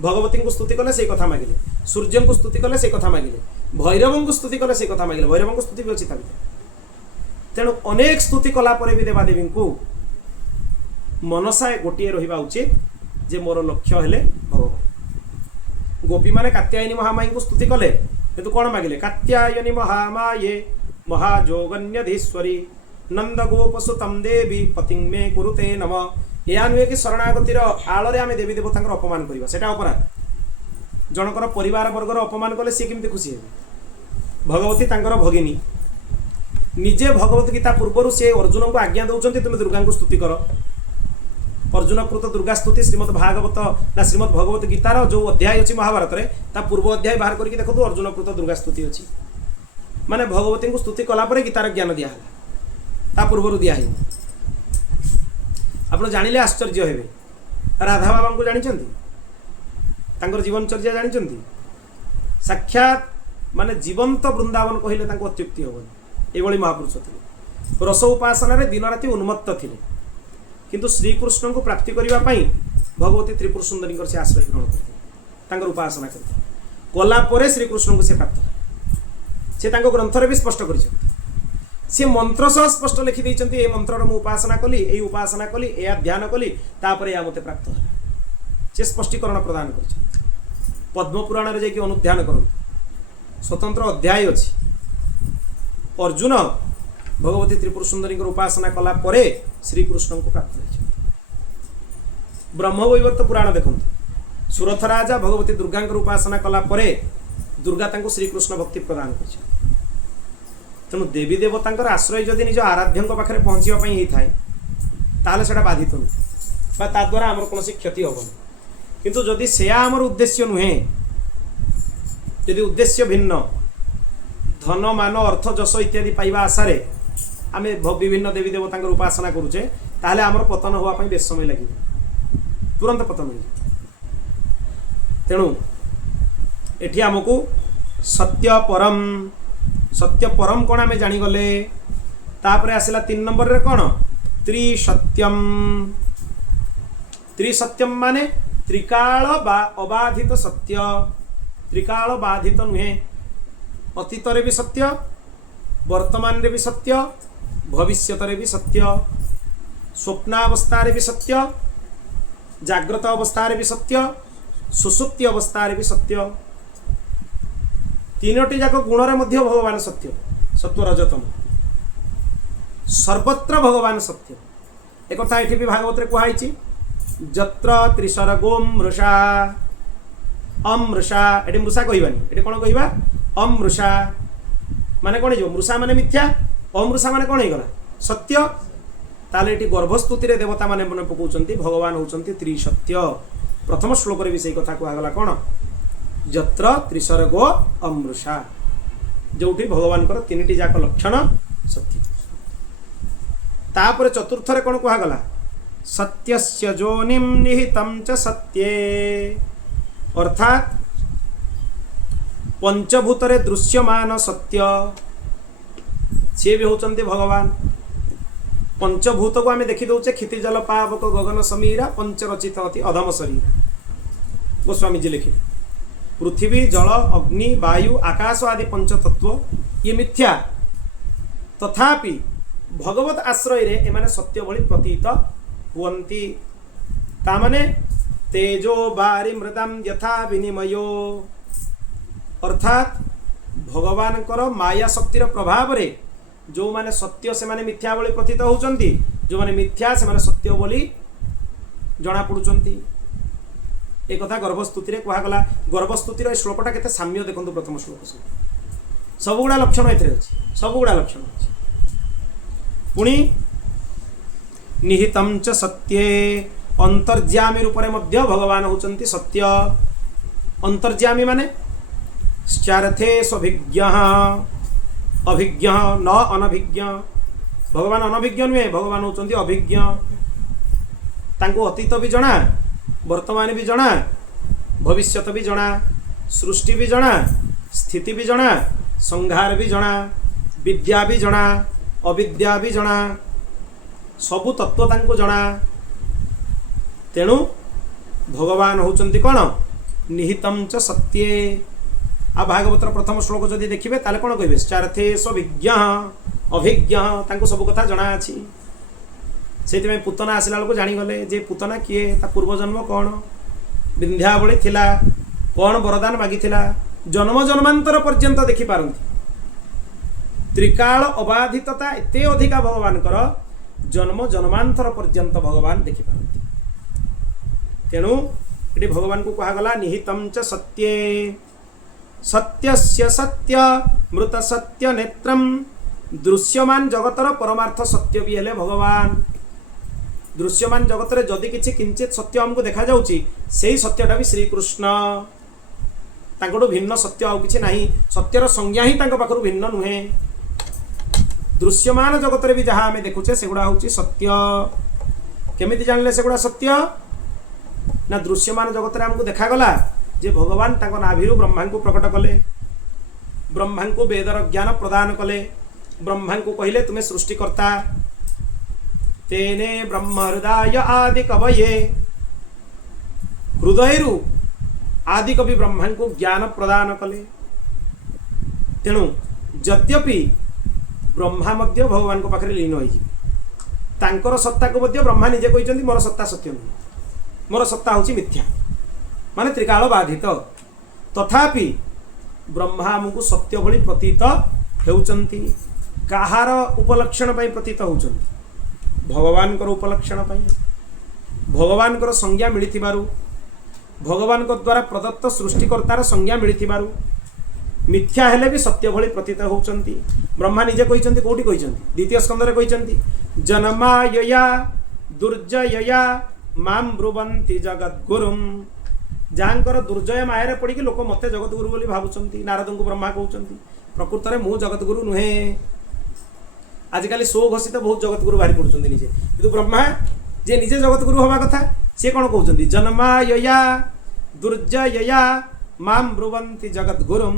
भगवती को स्तुति कले से कथा मागिले, सूर्य को स्तुति कले से कथा मागिले, भैरव को स्तुति कले से कथा मागिले। भैरव को स्तुति भी अच्छी तेणु अनेक स्तुति कला भी देवादेवी को मनसा गोटे रहा उचित जे मोर लक्ष्य हेले भगवान। गोपी माने कात्यायनी महामाई को स्तुति कले किंतु कौन मागिले कात्यायनी महामाये महाजोगन्यधीश्वरी नंद गोपसुतम देवी पति मे कुरुते नम। या नुहे कि शरणागतिर आଳରେ आम देवी देवतांकर अपमान करवा सेटा अपराध। जनकर परिवार वर्गर अपमान कले सी केमती खुशी हे। भगवती तांकर भगिनी निजे भगवत गीता पूर्वर से अर्जुन को आज्ञा दौरान तुम दुर्गा को स्तुति कर। अर्जुन कृत दुर्गा स्तुति श्रीमद भागवत ना श्रीमद भगवत गीतार जो अध्याय अच्छी महाभारत रे ता पूर्व अध्याय बाहर करके देखो अर्जुन कृत दुर्गा स्तुति अच्छी माने भगवती को स्तुति कलापर गीतार ज्ञान दिहला ता पूर्वर दिहै। आप जानिले आश्चर्य हेबे राधा बाबा को जानिछंती तांकर जीवनचर्या जानिछंती। साक्षात माने जीवंत वृंदावन कहले तांको अत्युक्ति होबनी एभली महापुरुष थे। रस उपासना रे दिन राति उन्मत्त थिले किंतु श्रीकृष्ण को प्राप्ति करने भगवती त्रिपुर सुंदरी से आश्रय ग्रहण करते उपासना करते कला परे श्रीकृष्ण को से प्राप्त से ग्रंथरे भी स्पष्ट कर सी मंत्र सह स्पष्ट लिखि देइचंती ए मंत्र मु उपासना कली ए उपासना कली ए ध्यान कली तापर या मते प्राप्त होला से स्पष्टीकरण प्रदान कर। पद्म पुराण रे जे अनुध्यान करंतु स्वतंत्र अध्याय अछि। अर्जुन भगवती त्रिपुर सुंदरी उपासना कला परे श्रीकृष्ण को प्राप्त हो। ब्रह्मवैवर्त पुराण देखो सुरथ राजा भगवती दुर्गा उपासना कला परे दुर्गा तांको श्रीकृष्ण भक्ति प्रदान कर। तेणु देवी देवतांकर आश्रय जदि निज आराध्यों पाखे पहुँचापी होता है ताहले सेटा बाधित नुहे ता द्वारा आमर कौन क्षति हेनी। किंतु जदि से आमर उद्देश्य नुहे यदि उद्देश्य भिन्न धन मान अर्थ जश इत्यादि पाइबा आशारे आम विभिन्न देवी देवता उपासना करुचे ताहले आमर पतन होगापी बेस समय लगे तुरंत पतन हो। तेणु एठी आमको सत्य परम कौन आम जानीगले। तापर आसला 3 नंबर रे कौन त्रिसत्यम माने त्रिकाल बा अबाधित सत्य। त्रिकाल बाधित नुहे अतीत रे भी सत्य वर्तमान रे भी सत्य भविष्यत रे भी सत्य स्वप्नावस्था रे भी सत्य जाग्रत अवस्था रे भी सत्य सुसुप्ति अवस्था रे भी सत्य। तीनोटी जाक गुण रे मध्य भगवान सत्य सत्व रजतम सर्वत्र भगवान सत्य। एक कथा एठी भी भागवत रे कुहाइछि जत्र त्रिसर्गो मृषा अमृषा एठी मृषा कहबानी एठी कोन कहबा अमृषा माने कोन जो मृषा माने मिथ्या अमृषा माने कोन हेगला सत्य। ताले एठी गर्भस्तुति रे देवता माने मन पकाउचंती भगवान होचंती त्रिसत्य। प्रथम श्लोक रे भी सही कथा कुहागला कोन जत्र त्रिसर्गो अमृषा जोठी भगवान कर तीनटी जाक लक्षण सत्य। तापर चतुर्थ रे कोन कुहागला सत्यस्य जोनिम निहितम च सत्ये अर्थात पंचभूत रे दृश्यमान सत्य सी भी होचंती भगवान। पंचभूत को आम देखी दौचे क्षिति जल पावक गगन समीरा पंचरचित अति अधम शरीर गोस्वामी जी लिखे पृथ्वी जल अग्नि वायु आकाश आदि पंचतत्व ये मिथ्या तथापि भगवत आश्रय रे एमाने सत्य भली प्रतीत हुवंती। तामाने तेजो बारी मृदम यथा विनिमयो अर्थात भगवान कर माया शक्तिर प्रभाव रे जो माने सत्य से माने मिथ्या भली प्रतीत होउचंती जो माने मिथ्या से माने सत्य भली जणा पडुचंती। एक कथा गर्भस्तुति रे कुहागला गर्भस्तुतिर श्लोकटा केते साम्य देखंतु प्रथम श्लोक से सबुगुड़ा लक्षण एथरे अछि सबुगुड़ा लक्षण अछि। पुणी निहितम च सत्ये अंतर्ज्यामी रूप रे मध्य भगवान होचंती सत्य। अंतर्ज्यामी माने चार्थे सभिज्ञ अभिज्ञ न अनभिज्ञ भगवान अनभिज्ञ नुहे भगवान होचंती अभिज्ञ। तांको अतीत भी जणा वर्तमान भी जणा भविष्यत भी जणा सृष्टि भी जणा स्थिति भी जणा संहार भी जणा विद्या भी जणा अविद्या भी जଣା सबु तत्व तांको जଣା तेणु भगवान होचंती कौन निहितम च सत्ये आ भागवतर प्रथम श्लोक जदि देखिबे ताले कौन कहबे चार्थे स्विज्ञ अभिज्ञ तांको सब कथा जଣା अछि से पूतना आसला बेलू जाणीगले जे पूतना किए ता पूर्व जन्म कौन विंध्यावली थिला कौन वरदान मागिथिला जन्म जन्मांतर पर्यंत देखि पारंती त्रिकाल अबाधितता एते अधिका भगवान कर जन्म जन्मांतर पर्यंत भगवान देखि पारंती तेणु ये भगवान को कहगला निहितम च सत्ये सत्यस्य सत्य मृत सत्य नेत्रम दृश्यमान जगतर परमार्थ सत्य भी हेले भगवान दृश्यमान जगत में जदि किछि किंचित सत्य हमको देखा जाउची सेही सत्यटा भी श्रीकृष्ण तांकोडो भिन्न सत्य आउ किछि नाही सत्यर संज्ञा ही तांको पाखरु भिन्न नुहे दृश्यमान जगत में भी जहाँ आम देखुचे सेगुड़ा हूँ सत्य केमिति जानले सेगुड़ा सत्य ना दृश्यमान जगत में आमको देखागला जे भगवान तांको नाभिरु ब्रह्मा को प्रकट कले ब्रह्मा को वेदर ज्ञान प्रदान कले ब्रह्मा को कहले तुम्हें सृष्टिकर्ता तेने ब्रह्म हृदय आदि कवये हृदयरु आदि कवि ब्रह्मा को ज्ञान प्रदान कले तेणु यद्यपि ब्रह्मा मध्य भगवान को पाखरे लीन होई तांकर सत्ता को मध्य ब्रह्मा निजे कहते मोर सत्ता सत्य नहीं मोर सत्ता हूँ मिथ्या माने त्रिकाल बाधित तथापि ब्रह्मा आमको सत्य भली प्रतीत हेउचंती काहार उपलक्षण पाई प्रतीत होउचंती भगवान कर उपलक्षण पाई भगवान कर संज्ञा मिलिथिबारु भगवान को द्वारा प्रदत्त सृष्टिकर्तार संज्ञा मिलिथिबारु मिथ्या हेले भी सत्य भली प्रतीत होउचंती ब्रह्मा निजे कहिचंती कोठी कहिचंती द्वितीय स्कंदरे कहिचंती जन्मायया दुर्जयया माम ब्रुवंती जगद्गुरुम जांकर दुर्जय माया पड़ी लोक मते जगतगुरु बोली भावुचंती नारद को ब्रह्मा कहउचंती प्रकृत में मु जगतगुरु नुहे आजिकल सो घोषित बहुत जगतगुरु बाहरी पड़ुचंती निजे किंतु ब्रह्मा जे निजे जगतगुरु हवा कथा से कौन कहउचंती जन्मायया दुर्जयया माम ब्रुवंती जगद्गुरुम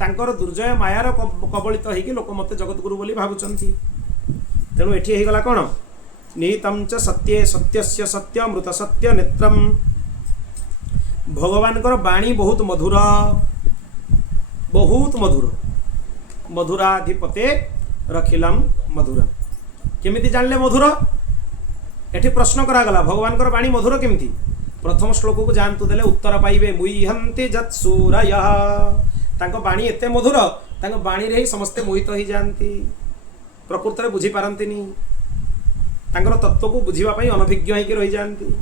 तांकर दुर्जय मायार कबलित होइकी लोक मते जगतगुरु बोली भावुचंती तेणु एठी हे गला कोन निहितम च सत्ये सत्यस्य सत्य मृत सत्य नेत्रम भगवान कर बाणी बहुत मधुर मधुराधिपते रखिलम मधुर केमिति जानले मधुर एठी प्रश्न करागला भगवान कर बाणी मधुर केमिति प्रथम श्लोक को जानतु देले उत्तर पाइबे मुह्यन्ति जत्सूरय तांको बाणी एते मधुर तांको बाणी रे ही समस्ते मोहित हो जाती प्रकृत में बुझी पारंतिनी तांकर तत्व को बुझीबा पई अनभिज्ञ होइके रहि जाती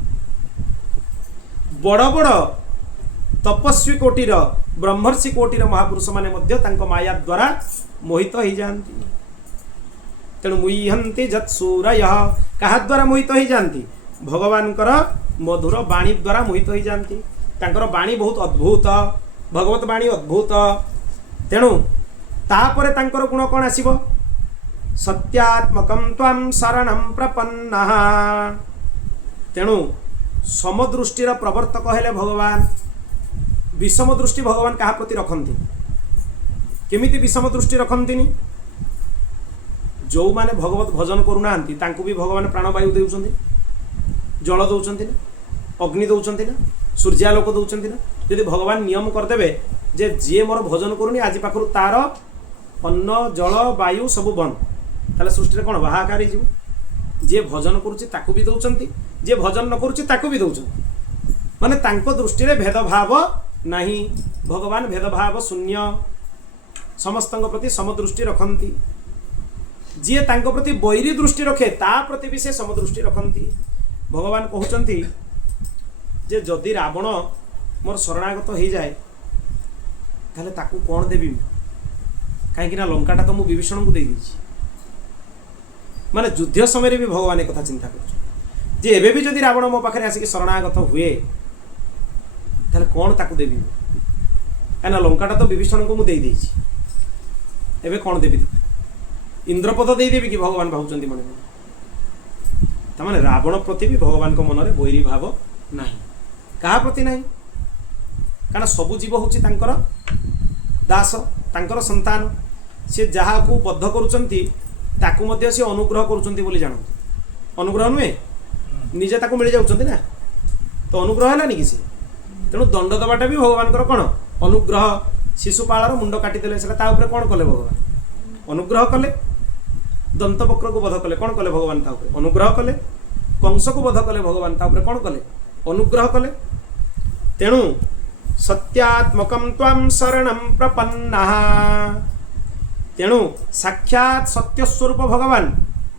बड़ बड़ तपस्वी कोटिर ब्रह्मर्षि कोटिर महापुरुष माने मध्य तांको माया द्वारा मोहित हो जाती तेणु मुह्यन्ति जत्सूरय कहा द्वारा मोहित हो जाती भगवान कर मधुर बाणी द्वारा मोहित हो जाती तांकर बाणी बहुत अद्भुत भगवत बाणी अद्भुत तेणु तापरे तांकर गुण कौन आसीबो सत्यात्मकं त्वं शरणं प्रपन्नः तेणु समदृष्टिर प्रवर्तक हेले भगवान विषम दृष्टि भगवान कहा प्रति रखती केमिति विषम दृष्टि रखती जो माने भगवत भजन करूना तांको भी भगवान प्राणवायु देउछन्ति जल दौरान ना अग्नि दौरान ना सूर्यालोक दौरान ना यदि भगवान नियम करदे जे जी मोर भजन करूनी आज पाखर तार अन्न जल वायु सब बंद ताले सृष्टि कौन बाहाकार जी भजन करुच्ची ताकू भी दौरान जी भजन न करुच्ची ताकू भी दौरान माने तांको दृष्टि भेदभाव नहीं भगवान भेदभाव शून्य समस्त प्रति समदृष्टि रखती जी तांको प्रति बैरी दृष्टि रखे ता प्रति भी से समदृष्टि रखती भगवान कहते जे जदि रावण मोर शरणागत हो जाए ताले ताकू कौन देवी कहीं लंकाटा तो मुझे विभीषण को दे माने युद्ध समय भी भगवान एक चिंता कर एबे भी जदि रावण मो पाखे आसिक शरणागत हुए ताले कौन ताकू देवी कहीं लंकाटा तो विभीषण को मुझे एबे कौन देवी इंद्रपद देदेवी कि भगवान भावुं मन तमाने रावण प्रति भी भगवान को मन में बैरी भाव नहीं क्या प्रति नहीं कारण सबु जीव हूँ दास तांकर संतान सी जहाँ को बद्ध करुचंती ताकू मध्य से अनुग्रह करुँच बोली जान अनुग्रह नुहे निजे ताकू मिल जाऊँ ना तो अनुग्रह है कि सी तेणु दंड दबाटा भी भगवान कौन अनुग्रह शिशुपाल मुंड काटिदेले से कौन कले भगवान अनुग्रह कले दंतवक्र को वध कले कौन कले भगवान अनुग्रह कले कंस को वध कले भगवान कौन कले अनुग्रह कले तेणु सत्यात्मकं त्वां शरणं प्रपन्नः तेणु साक्षात सत्य स्वरूप भगवान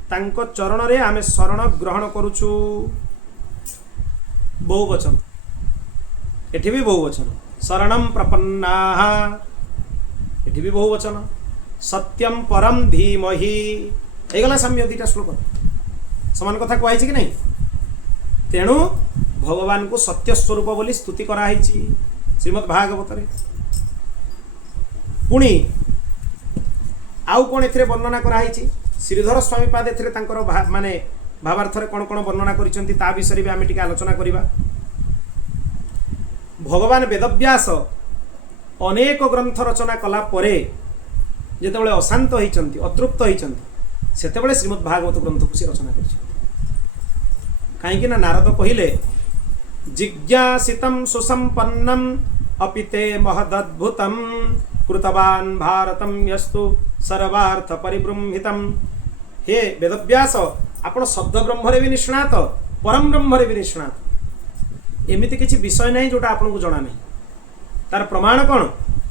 तांको चरण रे आमे शरण ग्रहण करूछु बहुवचन एठी भी बहुवचन शरणं प्रपन्नाः एठी भी बहुवचन सत्यम परम धीमहि एगला साम्य दुईटा श्लोक समान कथा कहै कि नहीं तेणु भगवान को सत्य स्वरूप बोली स्तुति कराई श्रीमद् भागवत रे पुणी आउ कौन ए वर्णना कराई श्रीधर स्वामी पाद ए माने भावार्थ कौन कौन वर्णना करिसेंती ता विषय भी आम टिके आलोचना करिबा भगवान वेदव्यास अनेक ग्रंथ रचना कला परे जेतेबेले अशांत होइचंती अतृप्त होइचंती सेतेबेले श्रीमद् भागवत ग्रंथ को से रचना करिसेंती कहीं ना नारद कहिले जिज्ञासितं सुसंपन्नम अपिते महदद्भुतम कृतवान भारतम यस्तु सर्वार्थ परिबृंहितम हे वेदव्यास आपण शब्द ब्रह्मरे भी निष्णात परम ब्रह्मरे भी निष्णात एमिति किछि विषय नहीं जोटा आपन को जणा नहीं तार प्रमाण कौन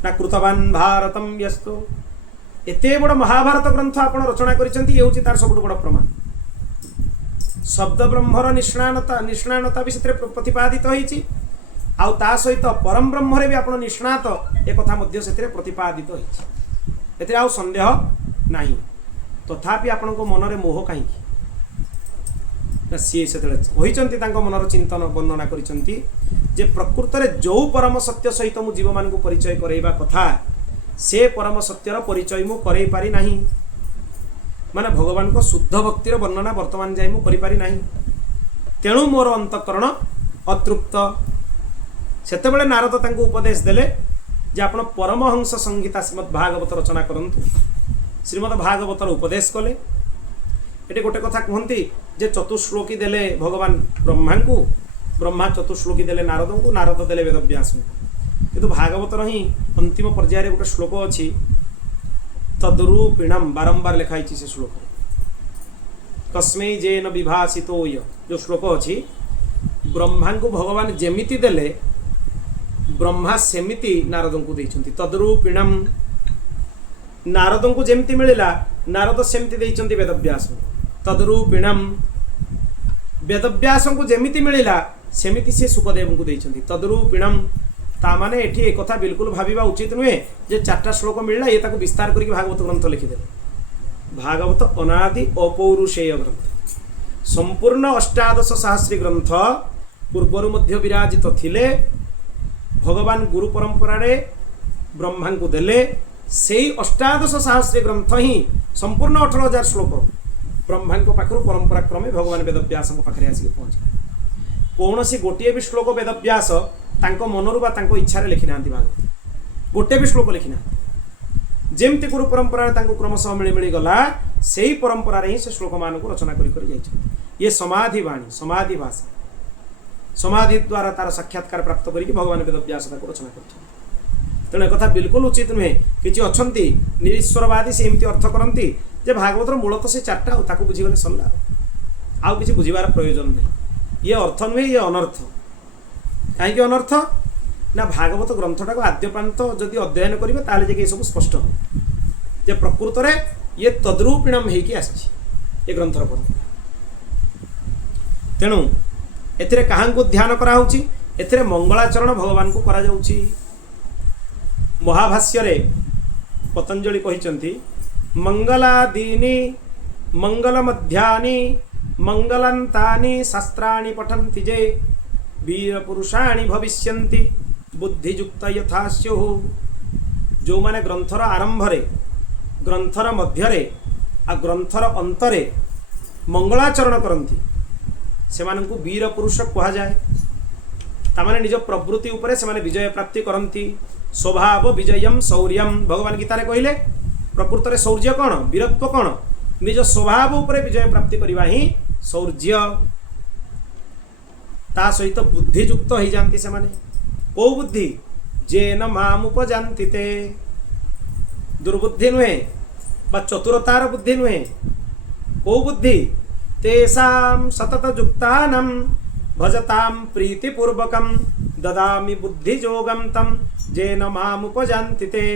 ना कृतवान भारतम यस्तु एते बड़ महाभारत ग्रंथ आपण रचना करिसेंती ये होछि तार सबुठ बड़ प्रमाण शब्द ब्रह्मर निष्णानता भी से प्रतिपादित होइछि आउ ता सहित परम ब्रह्मरे भी आपण निष्णात एक कथा मध्य से प्रतिपादित होइछि एते आउ संदेह नाही तथापि आपण को मन रे मोह काहे सी से होइचंती तांको मनर चिंतन वर्णना करिसंती जे प्रकृत रे जो परम सत्य सहित मु जीव मान को परिचय करैबा कथा से परम सत्यर परिचय मु करै पारि नाही माने भगवान को शुद्ध भक्तिर वर्णना वर्तमान जाय मु करि पारि नाही तेणु मोर अंतकरण अतृप्त सेतेबेले नारद तांको उपदेश देले जे आपण परमहंस संहिता श्रीमद् भागवत रचना करंतु श्रीमद् भागवतर उपदेश कले एटे गोटे कथा कहती जे चतुश्लोकी देले भगवान ब्रह्मा को ब्रह्मा चतुश्लोकी देले नारद को नारद देले वेदव्यास को किंतु भागवतर ही अंतिम पर्याय गोटे श्लोक अच्छी तद्रूपिणम बारंबार लिखाई से श्लोक कस्मै जेन विभासितोय जो श्लोक अच्छी ब्रह्मा को भगवान जेमिति देले ब्रह्मा सेमिति नारद को देइछंती तद्रूपिणम नारद को जेमिति मिलिला नारद सेमिति देइछंती वेदव्यास तद्रूपिणम वेदव्यास को जेमिति मिलिला सेमिति से सुखदेव को देइछंती तद्रूपिणम ता माने एठी एक कथा बिल्कुल भाबिबा उचित नुहे जे चारटा श्लोक मिलला ये ताको विस्तार करके भागवत ग्रंथ लिखिदेले भागवत अनादि अपौरुषेय ग्रंथ संपूर्ण अष्टादश सहस्री ग्रंथ पूर्वर मध्य विराजित थिले भगवान गुरु परंपरा रे ब्रह्मा को देले सेई अष्टादश सहस्री ग्रंथ ही संपूर्ण 18,000 श्लोक ब्रह्मा को पाखरु परंपरा क्रमे भगवान वेदव्यास को पाखरे आसी पहुंचे कौन सी गोटे भी श्लोक वेदव्यास तांको मनरु बा तांको इच्छा रे लिखि नांती भागवत गोटे भी श्लोक लिखि ना जेमती गुरु परंपरा तांको क्रमशः मिली मिली गला सेही परंपरा रे ही से श्लोक मान को रचना करि करि जाइछ ये समाधि वाणी समाधि भाषा समाधि द्वारा तार साक्षात्कार प्राप्त करिक भगवान वेदव्यास को रचना करछन तेणु कथा बिल्कुल उचित नुहे किछि अछंती निरीश्वरवादी से एमती अर्थ करंती जे भागवतर मूल तो से चारटा ताको बुझीगले सल्ला आउ किछि बुझिबार प्रयोजन नहीं ये अर्थ नुहे ये अनर्थ कहीं अनर्थ ना भागवत ग्रंथटा को आद्यपांत जदि अध्ययन करेंगे ताले जे सब स्पष्ट हो जे प्रकृत रे ये तद्रूपिणम हेकि आछि ये ग्रंथर पर तेणु एथिरे कहां को ध्यान करा होछि एथिरे मंगलाचरण भगवान को करा जाउछि महाभाष्य रे पतंजलि कहिसंती मंगलादीनि मंगलमध्यानि मंगलांतानि शास्त्राणि पठन्ति जे वीर पुरुषाणि भविष्यन्ति बुद्धियुक्त यथा स्युः जो माने ग्रंथर आरंभ रे ग्रंथर मध्य रे आ ग्रंथर अंतरे मंगलाचरण करन्ति सेमानंकु वीर पुरुष कहा जाए तामाने निज प्रवृत्ति उपरे सेमाने विजय प्राप्ति करन्ति स्वभाव विजयम शौर्यम भगवान गीता रे कहिले प्रकृत रे शौर्य कौन वीरत्व कौन निज स्वभाव उपरे विजय प्राप्ति करवा ही शौर्य। ता सहित बुद्धियुक्त हो जाती से माने को बुद्धि जेन मामुपजान्ति ते, दुर्बुद्धि नुहे बा चतुरतार बुद्धि नुहे, को बुद्धि तेषां सतत युक्तानां भजतां प्रीतिपूर्वकं ददामि बुद्धियोगं तं जेन मामुपजान्ति ते।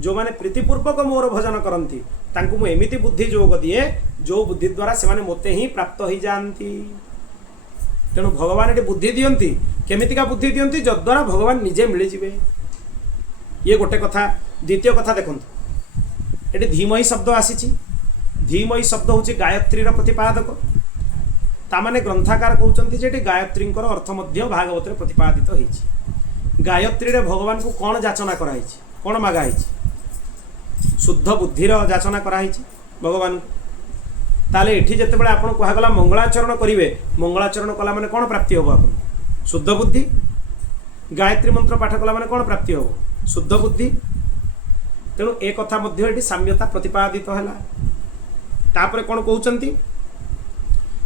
जो माने प्रीतिपूर्वक मोर भजन करती तांकु मु एमिति बुद्धि जोग दिए जो बुद्धि द्वारा से माने मोते ही प्राप्त हो जाती। तेणु भगवान ये बुद्धि दियंती, केमितिका बुद्धि दियंती जद्वारा भगवान निजे मिली जिवे। ये गोटे कथा। द्वितीय कथा देखंतु, एटी धीमहि शब्द आसीची। धीमहि शब्द होची गायत्री प्रतिपादक। तामाने ग्रंथाकार कहउचंती जे एटी गायत्रींकर अर्थ मध्य भागवत रे प्रतिपादित होईची। गायत्री रे भगवान को कोन जाचना कराईची, कोन मागा होईची? शुद्ध बुद्धिर जाचना कराई भगवान। ताले एठी जते बळे आपण कहा गला मंगलाचरण करिवे, मंगलाचरण कला माने कोन प्राप्ति होबो? आपण शुद्ध बुद्धि। गायत्री मंत्र पाठ कला माने कोन प्राप्ति होबो? शुद्ध बुद्धि। तेणु ए कथा मध्ये एठी साम्यता प्रतिपादित हला। तापरे कोन कहउचंती?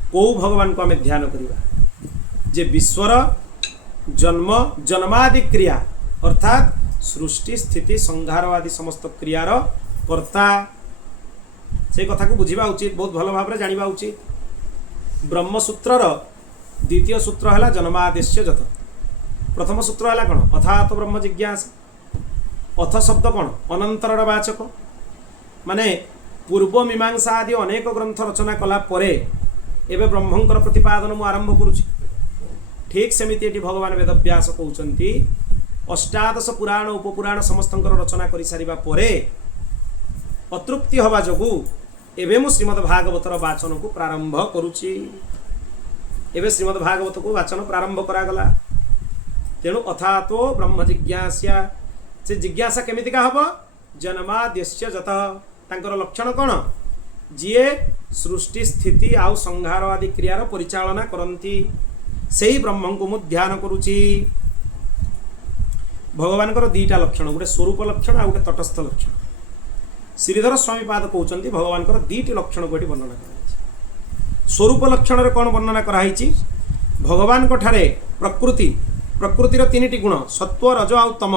को भगवान को आमे ध्यान करिवा जे विश्वर जन्म जन्मादि क्रिया अर्थात सृष्टि स्थिति संहार आदि समस्त क्रियार कर्ता। से कथा को बुझा उचित, बहुत भल भाव में जाना उचित। ब्रह्मसूत्रर द्वितीय सूत्र है जन्मादेश्य जत। प्रथम सूत्र है कौन? अथात ब्रह्म जिज्ञासा। अथ शब्द कौन? अनंतर वाचक। माने पूर्व मीमांसा आदि अनेक ग्रंथ रचना कला परे एवं ब्रह्मंकर प्रतिपादन मु आरंभ करुछि। ठीक सेमिति एटी भगवान वेदव्यास कहउचंती अष्टादश पुराण उपपुराण समस्तंकर रचना करि सारिबा परे अतृप्ति हवा जोगु एवं मु श्रीमद् भागवतर वाचन को प्रारंभ करुछि। एवं श्रीमद् भागवत को वाचन प्रारंभ करागला। तेणु अथातो ब्रह्म जिज्ञासा। से जिज्ञासा केमितिका हबो? जन्माद्यस्य जतः। तांकर लक्षण कौन? जीए सृष्टि स्थिति आउ संहार आदि क्रियार परिचालना करती से ब्रह्म को मु ध्यान करुछि। भगवान दीटा लक्षण, गोटे स्वरूप लक्षण आ गोटे तटस्थ लक्षण। श्रीधर स्वामी पाद कहते भगवान दीटी लक्षण को वर्णना कर। स्वरूप लक्षण रे कौन वर्णना कराई? भगवान ठारे प्रकृति, प्रकृतिर तीन गुण सत्व रज आउ तम,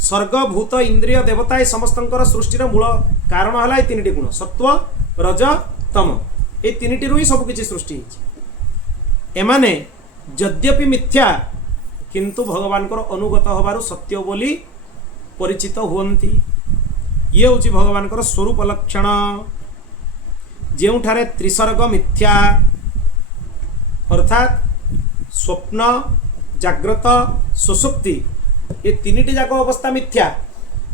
सर्ग भूत इंद्रिय देवता ए समस्तंकर सृष्टिर मूल कारण है तीन गुण सत्व रज तम। ये तीन ही सबकि सृष्टि एमाने यद्यपि मिथ्या किंतु भगवान अनुगत होबारु सत्य बोली परिचित हुवंती। ये हूँ भगवान स्वरूप लक्षण। जेउठारे त्रिसर्ग मिथ्या अर्थात स्वप्न जाग्रत सुसुप्ति ये तीनिटी जाक अवस्था मिथ्या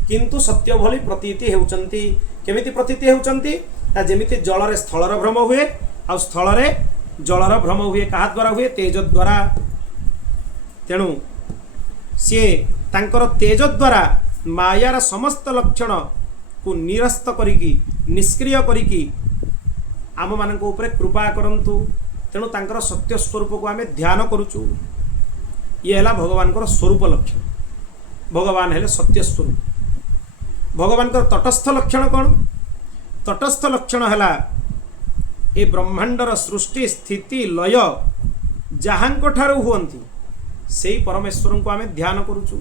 किंतु सत्य भली प्रतीति हेउचंती। केमिति प्रतीति हेउचंती? जेमिति जल रे स्थलर भ्रम हुए आ स्थल रे जलर भ्रम हुए। कहा द्वारा हुए? तेज द्वारा। तेणु सी तांकर तेज द्वारा मायार समस्त लक्षण को निरस्त करिकी निष्क्रिय करिकी आम मान उपरे कृपा करंतु। तेणु तांकर सत्य स्वरूप को आमे ध्यान करुचु। ये है भगवान स्वरूप लक्षण। भगवान है सत्य स्वरूप। भगवान तटस्थ लक्षण कौन? तटस्थ लक्षण है ए ब्रह्मांडर सृष्टि स्थिति लय जहां ठारू हुवंती से परमेश्वर को आमे ध्यान करुचु।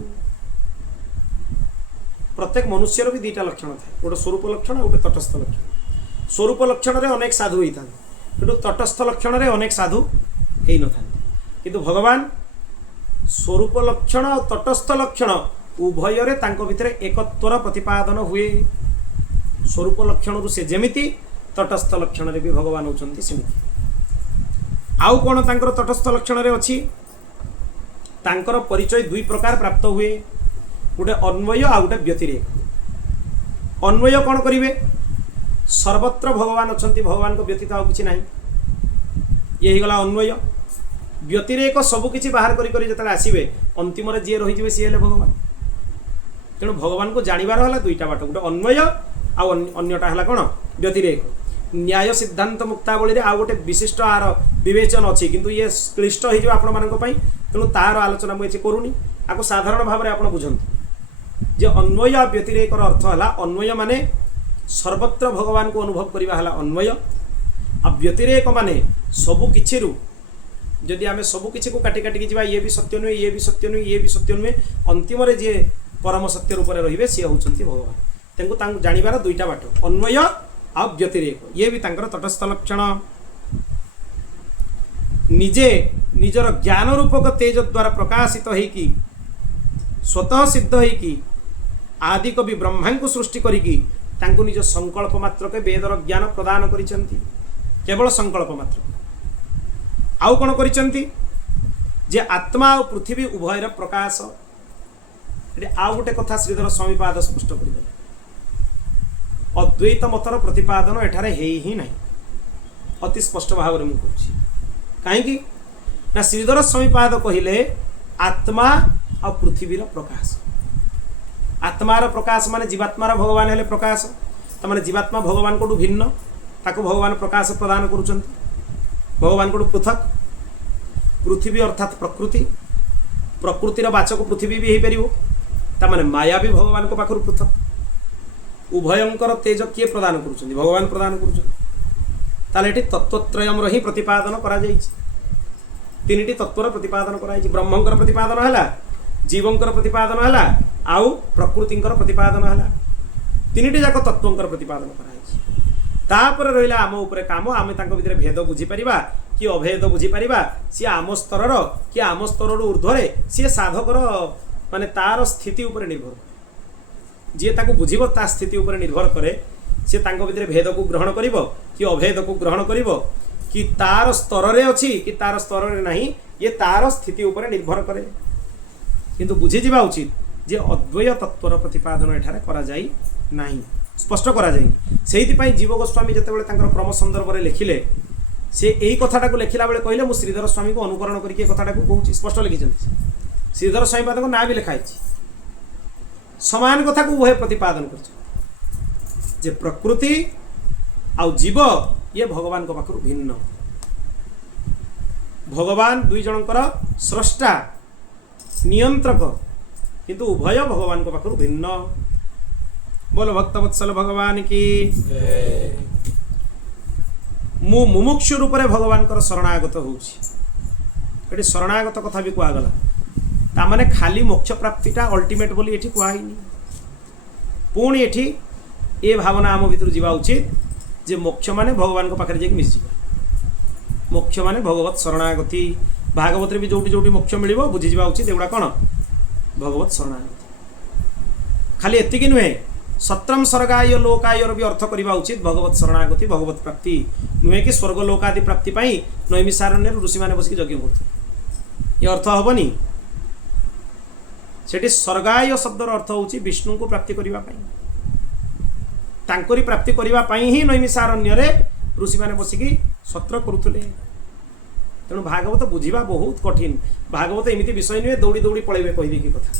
प्रत्येक मनुष्यर भी दीटा लक्षण था, गोटे स्वरूप लक्षण गोटे तटस्थ लक्षण। स्वरूप लक्षण रे अनेक साधु होता किंतु तटस्थ लक्षण रे अनेक साधु हो न था। किंतु भगवान स्वरूप लक्षण और तटस्थ लक्षण उभय रे तांको भितरे एकत्वर प्रतिपादन हुए। स्वरूप लक्षण से जेमिति तटस्थ लक्षण रे भी भगवान होचंती सेमिति। आउ कोन तांकर तटस्थ लक्षण रे अछि? तांकर परिचय दुई प्रकार प्राप्त हुए, गोटे अन्वय आ गोटे व्यतिरेक। अन्वय कौन करिवे? सर्वत्र भगवान अछंती, भगवान को व्यतीत आ किछि नाही, ये ही गला अन्वय। व्यतिरेक सबकिछि बाहर करी करी जतले आसीबे अंतिम रे जे रहि जिवे सी हेले भगवान। तेणु भगवान को जानिबार हला दुईटा बाट, गोटे अन्वय आ अन्यटा हला कोन? व्यतिरेक। न्याय सिद्धांत मुक्तावली रे आ गोटे विशिष्ट आर विवेचन अछि किंतु ये क्लिष्ट हो आपण मानक पई। तेणु तार आलोचना मु एछि करूनी, आको साधारण भाव में आपण बुझंतु जे अन्वय व्यतिरेक अर्थ है। अन्वय माने सर्वत्र भगवान को अनुभव करवा है अन्वय आ व्यतिरेक माने सबु किछि जदि आम सबुकिछि को काटी काटिकी जा ये भी सत्य नुहे ये भी सत्य नुहे ये भी सत्य नुहे अंतिम जी परम सत्य रूप रे सी होउछन्ति भगवान तेंको जानिबार दुईटा बाट अन्वय आ व्यतिरेक ये भी तांकर तटस्थ लक्षण निजे निजर ज्ञान रूपक तेज द्वारा प्रकाशित होइकी स्वतः सिद्ध होइकी आदि कवि ब्रह्मा को सृष्टि करिकी तांको निज संकल्प मात्र के वेदर ज्ञान प्रदान करिसंति केवल संकल्प मात्र आउ कौन करिसंति जे आत्मा और पृथ्वी उभयर प्रकाश ये आउ गोटे कथा श्रीधर स्वामी पाद स्पष्ट कर अद्वैत मतर प्रतिपादन एठारे ही नहीं अति स्पष्ट भाव में मुझे कहीं ना श्रीधर स्वामी पाद कहले आत्मा और पृथ्वीर प्रकाश आत्मार प्रकाश माने जीवात्मार भगवान हेले प्रकाश तमाने जीवात्मा भगवान को भिन्न ताको भगवान प्रकाश प्रदान करुचंती भगवान को पृथक पृथ्वी अर्थात प्रकृति प्रकृतिर वाचक पृथ्वी भी हो पार ताने माया भी भगवान को पाखर पृथक उभयंकर तेज किए प्रदान करुचंती भगवान प्रदान करुचंती ताले एठी तत्वत्रयम ही प्रतिपादन करा जायछि तीनिटी तत्वर प्रतिपादन करा जायछि ब्रह्मंकर प्रतिपादन हला जीवंकर प्रतिपादन हला आउ प्रकृतिंकर प्रतिपादन हला तीनिटी जाक तत्वंकर प्रतिपादन करा जायछि तापर रहिला आम उपरे काम आमे तांको भितर भेद बुझी परिबा कि अभेद बुझी परिबा सी आम स्तर कि आम स्तर ऊर्ध्वरे सी साधकर माने तार स्थिति उपर निर्भर करे जी ताको बुझिबो ता स्थिति उपर निर्भर करे सी तांको भितर भेद को ग्रहण करिबो कि अभेद को ग्रहण करिबो कि तार स्तर रे अछि कि तार स्तर रे नहीं ये तार स्थिति उपर निर्भर करे किंतु बुझी जिबा उचित जे अद्वय तत्वर प्रतिपादन एठारे करा जाई नाही स्पष्ट करा जाई सेहिति जीव गोस्वामी जेतेबेले तांकर क्रम संदर्भ रे लिखिले से यही कथाटा को लिखिला बेले कहले मु श्रीधर स्वामी को अनुकरण करके कथाटा को कहूँ स्पष्ट लिखिछन्ति श्रीधर स्वामी पाद को ना भी लिखाई समान कथा को उभय प्रतिपादन कर जे प्रकृति आउ जीव ये भगवान को पाखरु भिन्न भगवान दुई जनकर स्रष्टा नियंत्रक किंतु उभय भगवान को पाखरु भिन्न बोलो भक्तवत्सल भगवान की मु मुमुक्षु रूप से भगवान शरणागत होती शरणागत कथा भी कहगला तामाने खाली मोक्ष प्राप्तिटा अल्टीमेट बोली एठी कहनी पुणी एठी ए भावना आम भीतर जीवा उचित जे मोक्ष माने भगवान को पाखरे जाके मिस जावा मोक्ष माने भगवत शरणागति भागवत रे भी जोटी जोटी मोक्ष मिलिबो बुझी जीवा उचित एगुडा कोन भगवत शरणागति खाली एतिकी नुहे सत्रम स्वर्गाय लोकायर भी अर्थ करवा उचित भगवत शरणागति भगवत प्राप्ति नुहे कि स्वर्ग लोकादि प्राप्ति पाई नैमिषारण्य ऋषि मैंने बसिक यज्ञ करते ये अर्थ हेनी सेठी स्वर्गाय शब्दर अर्थ होची विष्णु को प्राप्ति करबा पाई तांकरी प्राप्ति करबा पाई ही नैमिषारण्य रे ऋषि मैंने बसिक सत्र करुले तेणु भागवत बुझिबा बहुत कठिन भागवत एमिति विषय नुहे दौड़ी दौड़ी पळेबे कहि कि कथा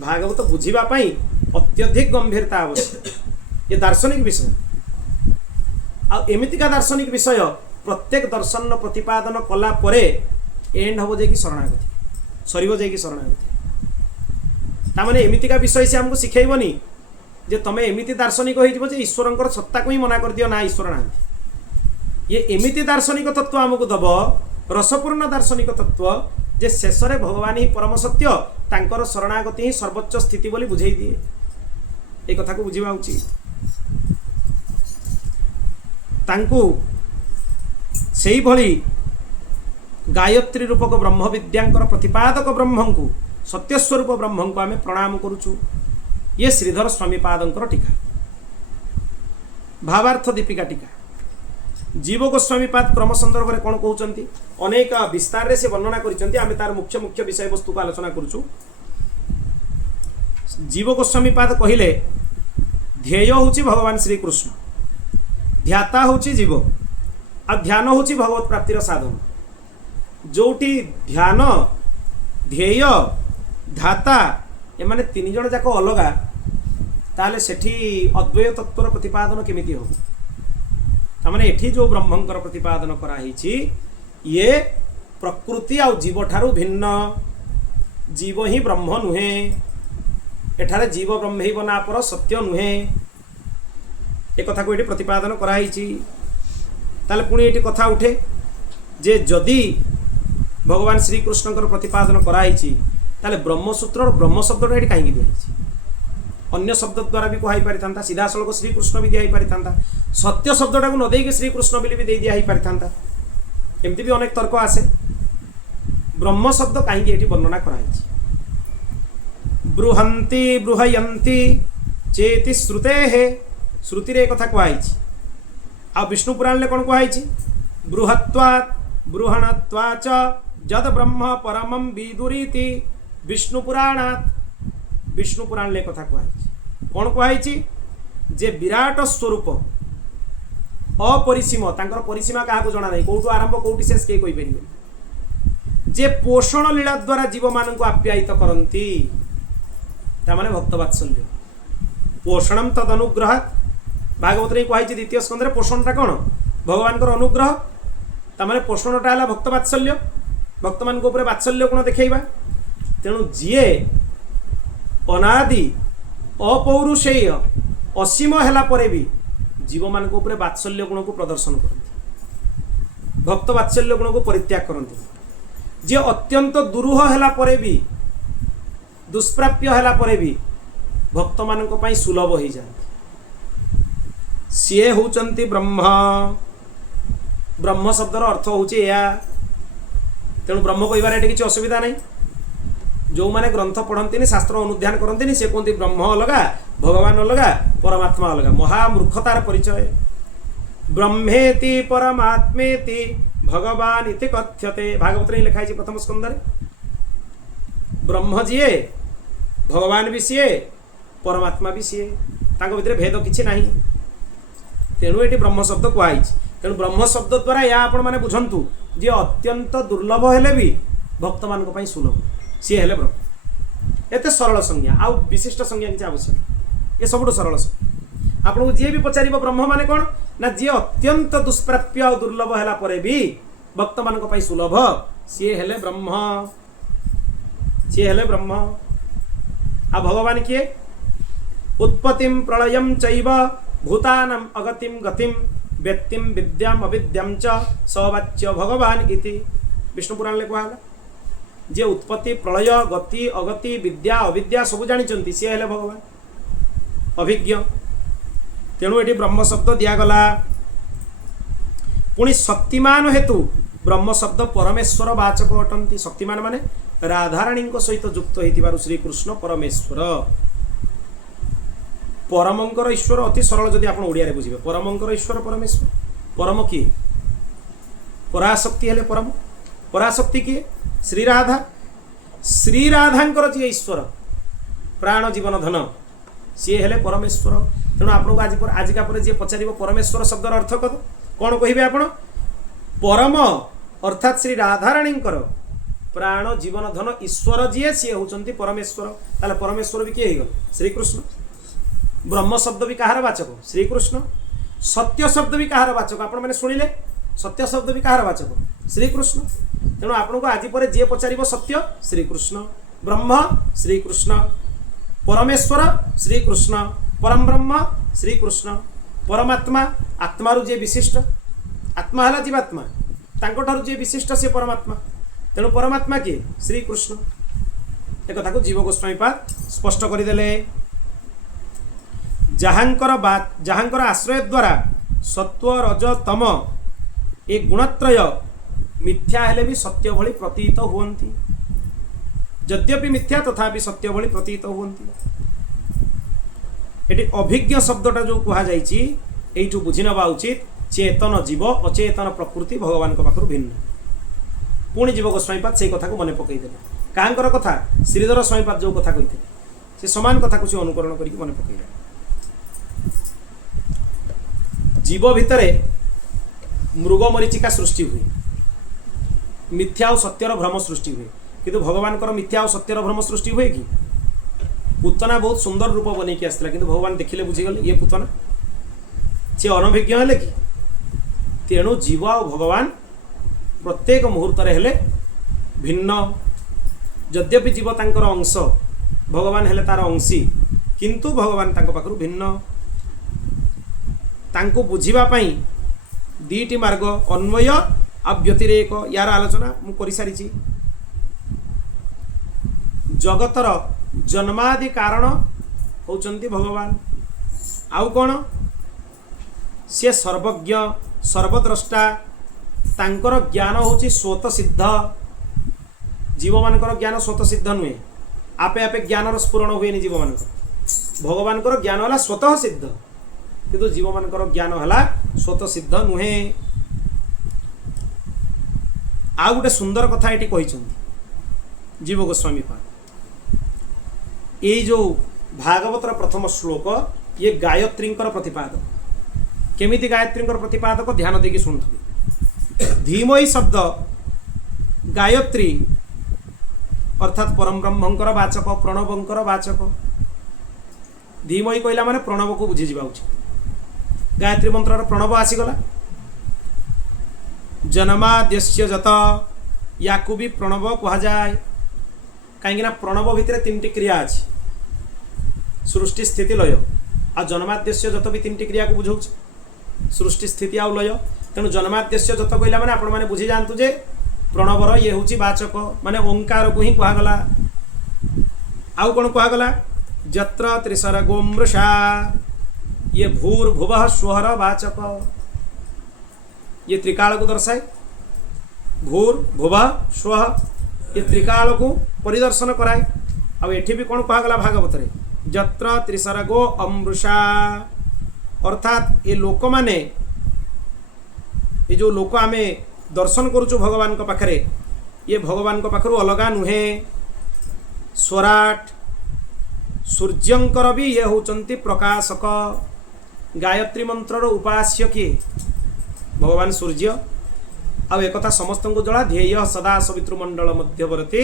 भागवत बुझिबा पाई अत्यधिक गंभीरता आवश्यक ये दार्शनिक विषय आ एमितिका दार्शनिक विषय प्रत्येक दर्शन प्रतिपादन कला परे एंड हबो जे कि शरणागति सरीबो जे कि शरणागति तामाने एमितिका विषय से हमको सिखेइबनी जे तमे एमिति दार्शनिक होई जिवो जे ईश्वरंकर सत्ता को ही मना कर दियो ना ईश्वर नांती ये एमिति दार्शनिक तत्व हमको दबो रसपूर्ण दार्शनिक तत्व जे शेष रे भगवान ही परम सत्य तांकर शरणागति ही सर्वोच्च स्थिति बोली बुझाई दिए ए कथा को बुझिबा उचित तांकु सेही भली गायत्री रूपक ब्रह्म विद्यांकर प्रतिपादक ब्रह्म को सत्य स्वरूप ब्रह्म को आमे प्रणाम करूछु ये श्रीधर स्वामी पादंकर टीका भावार्थ दीपिका टीका जीव गोस्वामी पाद क्रम संदर्भ में कौन कहते अनेक विस्तार से वर्णना करते आम तार मुख्य मुख्य विषय वस्तु को आलोचना करुचु जीव गोस्वामी पाद कहले ध्येय होची भगवान श्रीकृष्ण ध्याता होची जीव आ ध्यान होची भगवत प्राप्तिर साधन जोटी ध्यान ध्येय धाता ए माने तीन जण जाक अलगा ताले सेठी अद्वैत तत्वर प्रतिपादन केमिति हो तामाने एठी जो ब्रह्मंकर प्रतिपादन कराही ये प्रकृति आ जीव ठारू भिन्न जीव ही ब्रह्म नुहे एठारे जीव ब्रह्म ही बना पर सत्य नुहे ए कथा को ये प्रतिपादन कराई ताले पुणी ये कथा उठे जे जदि भगवान श्रीकृष्ण प्रतिपादन कराई ताले ब्रह्मसूत्र और ब्रह्म शब्दटा ये कहीं दिखाई अन्य शब्द द्वारा भी कही पारि था सीधा सड़क श्रीकृष्ण भी दिखाई पारि था सत्य शब्दटा को न देकी श्रीकृष्ण भी दे दिया पारि था एमती भी अनेक तर्क आसे ब्रह्म शब्द कहीं वर्णना कराई बृहंती बृहयंती चेति श्रुते है श्रुति रे कथा कहुई आ विष्णु पुराण कौन कहुई बृहत्वात् बृहणत्वाच जद ब्रह्म परमं विदुरीति विष्णु पुराण कथा कहुई कौन कहुई जे विराट स्वरूप अपरिसीम तांकर परिसीमा क्या जना नहीं कौटू आरंभ कौटी शेष किए कहीपर जे पोषण लीला द्वारा जीव मान आप्यायित करती तामाने भक्तवात्सल्य पोषणम तद अनुग्रह भागवत रे कहुई द्वितीय स्कंदे पोषणटा कौन भगवान अनुग्रह तामाने पोषणटा है भक्तवात्सल्य भक्त मान वात्सल्य गुण देखा तेणु जीए अनादि अपौरुषेय असीम है पर भी जीव मान वात्सल्य गुण को प्रदर्शन करती भक्त वात्सल्य गुण को परित्याग करती जी अत्यंत दुरूह है पर भी दुष्प्राप्य है पर भी भक्त मान सुलभ हो जाती सीए होचंती ब्रह्म ब्रह्म शब्दर अर्थ होचे या तेणु ब्रह्म कहबार ये किसी असुविधा नहीं जो मैंने ग्रंथ पढ़ती शास्त्र अनुध्यान करती से कहते ब्रह्म अलगा भगवान अलगा परमात्मा अलगा महामूर्खतार परिचय ब्रह्मेति परमात्मेति भगवान इति कथ्यते भागवत में लिखाई प्रथम स्कंदे ब्रह्म जीए भगवान भी सीए परमात्मा भी सीए भितर भेद किसी ना तेणु ये ब्रह्म शब्द कहुई तेणु ब्रह्म शब्द द्वारा या आपण मैंने बुझंतु जे अत्यंत दुर्लभ हेले भी भक्त मान सुलभ सी हेले ब्रह्म एत सरल संज्ञा आउ विशिष्ट संज्ञा किसी आवश्यक ये सब सरल संज्ञा आपको जी भी पचार ब्रह्म मान कौन ना जी अत्यंत दुष्प्राप्य और दुर्लभ है पर भी भक्त मान सुलभ सी हेले ब्रह्म सी हेले ब्रह्म आ भगवान किए उत्पत्तिम प्रलयम चैव भूतानाम अगतिम गतिम व्यक्तिम विद्याम अविद्याम च सवाच्य भगवान इति विष्णु पुराण ले कहला जे उत्पत्ति प्रलय गति अगति विद्या अविद्या सब जानी सी हेले भगवान अभिज्ञ तेणु ये ब्रह्म शब्द दिगला पुणी शक्तिमान हेतु ब्रह्म शब्द परमेश्वर वाचक अटंती शक्तिमान माने राधाराणी सहित युक्त हो श्रीकृष्ण परमेश्वर परमंकर ईश्वर अति सरल जदि आप ओडिया बुझे परमंकर ईश्वर परमेश्वर परम किए पराशक्ति हेले परम पराशक्ति किए श्रीराधा श्रीराधांकर जी ईश्वर प्राण जीवन धन सी हेले परमेश्वर तेणु आपको आजिका पर जी पचार परमेश्वर शब्दर अर्थ कौन कहे आप परम अर्थात श्री राधाराणी प्राण जीवन धन ईश्वर जी सी होती परमेश्वर ताले परमेश्वर भी किए श्रीकृष्ण ब्रह्म शब्द भी कहार वाचक श्रीकृष्ण सत्य शब्द भी कहार वाचक आपण मैंने शुणिले सत्य शब्द भी कहार वाचक श्रीकृष्ण तेणु आपको आज पर जी पचार सत्य श्रीकृष्ण ब्रह्म श्रीकृष्ण परमेश्वर श्रीकृष्ण परम ब्रह्म श्रीकृष्ण परमात्मा आत्मारु जे विशिष्ट आत्मा है जीवात्मा तांको जे विशिष्ट से परमात्मा तेणु परमात्मा किए श्रीकृष्ण एक कथा को जीव गोस्वामीपाद स्पष्ट करदेले जहाँकर आश्रय द्वारा सत्व रज तम ए गुणत्रय मिथ्या हेले भी सत्य भली प्रतीत हुवंती यद्यपि मिथ्या तथापि सत्य भली प्रतीत हुवंती एटी अभिज्ञ शब्दटा जो कहा जाइछि एइठु बुझि नबा उचित चेतन जीव अचेतन प्रकृति भगवान को पाखरु भिन्न पुणी जीव गोस्वामीपाद से कथा को मन पकईदेले कांकर कथा श्रीधर स्वामीपाद जो कथा कही से समान कथा को अनुकरण करके मन पकईले जीव भितर मृग मरीचिका सृष्टि हुए मिथ्या और सत्यर भ्रम सृष्टि हुए किंतु भगवान मिथ्या और सत्यर भ्रम सृष्टि हुए कि पूतना बहुत सुंदर रूप बन की आसला किंतु भगवान देखिले बुझीगले ये पूतना सी अनभिज्ञ हेले कि तेणु जीव और भगवान प्रत्येक मुहूर्त हेले भिन्न यद्यपि जीव तांकर अंश भगवान हेले तार अंशी किंतु भगवान तांको पाखरु भिन्न तांको बुझिबा पई दीटी मार्ग अन्वय आ व्यतिरेक यार आलोचना मु करि सारिछि। जगतर जन्मादि कारण होचंती भगवान। आउ कोन से सर्वज्ञ सर्वद्रष्टा तांकर ज्ञान होची स्वत सिद्ध। जीव मानकर ज्ञान स्वत सिद्ध नुहे आपे आपे ज्ञान स्फुरण हुए जीव मान भगवान ज्ञान है स्वतः सिद्ध किंतु जीव मानकर ज्ञान है स्वतः सिद्ध नुहे। आ गोटे सुंदर कथा ये कहते जीव गोस्वामी पाद ये जो भागवतर प्रथम श्लोक ये गायत्री प्रतिपादक। केमिति गायत्री प्रतिपादक ध्यान देकी शुणुथि। धीमयी शब्द गायत्री अर्थात परम ब्रह्मंकर वाचक प्रणवंकर वाचक। धीमयी कहला माने प्रणव को बुझी जावा उचित। गायत्री मंत्र प्रणव आसीगला। जन्माद्यस्य जत याकू भी प्रणव कहा जाए कहीं प्रणव भितर तीन क्रिया अच्छी सृष्टि स्थिति लय आ जन्माद्यस्य जत भी तीन क्रिया को बुझाऊँ सृष्टि स्थिति आउ लय। तेणु जन्माद्यस्य जत कहला माने आपण माने बुझी जातु जे प्रणवर ये हूँ वाचक माने ओंकार को ही कहगला। आउ कौन कहगला जत्र त्रिसर्गो मृषा ये भूर्भुवः स्वहर वाचक। ये त्रिकाल को दर्शाए भूर्भुवः स्वः ये त्रिकाल को परिदर्शन कराए। अब एठी भी कौन कहगला भागवत रे जत्र त्रिसर्गो अमृषा अर्थात ये लोक माने ये जो लोक आमे दर्शन करुचु भगवान को पाखरे ये भगवान को पाखरु अलगा नुहे। स्वराट सूर्यंकर भी ये होचंती प्रकाशक। गायत्री मंत्रर उपास्य किए भगवान सूर्य। अब एक समस्त को जड़ा ध्येय सदा सवितृमंडल मध्यवर्ती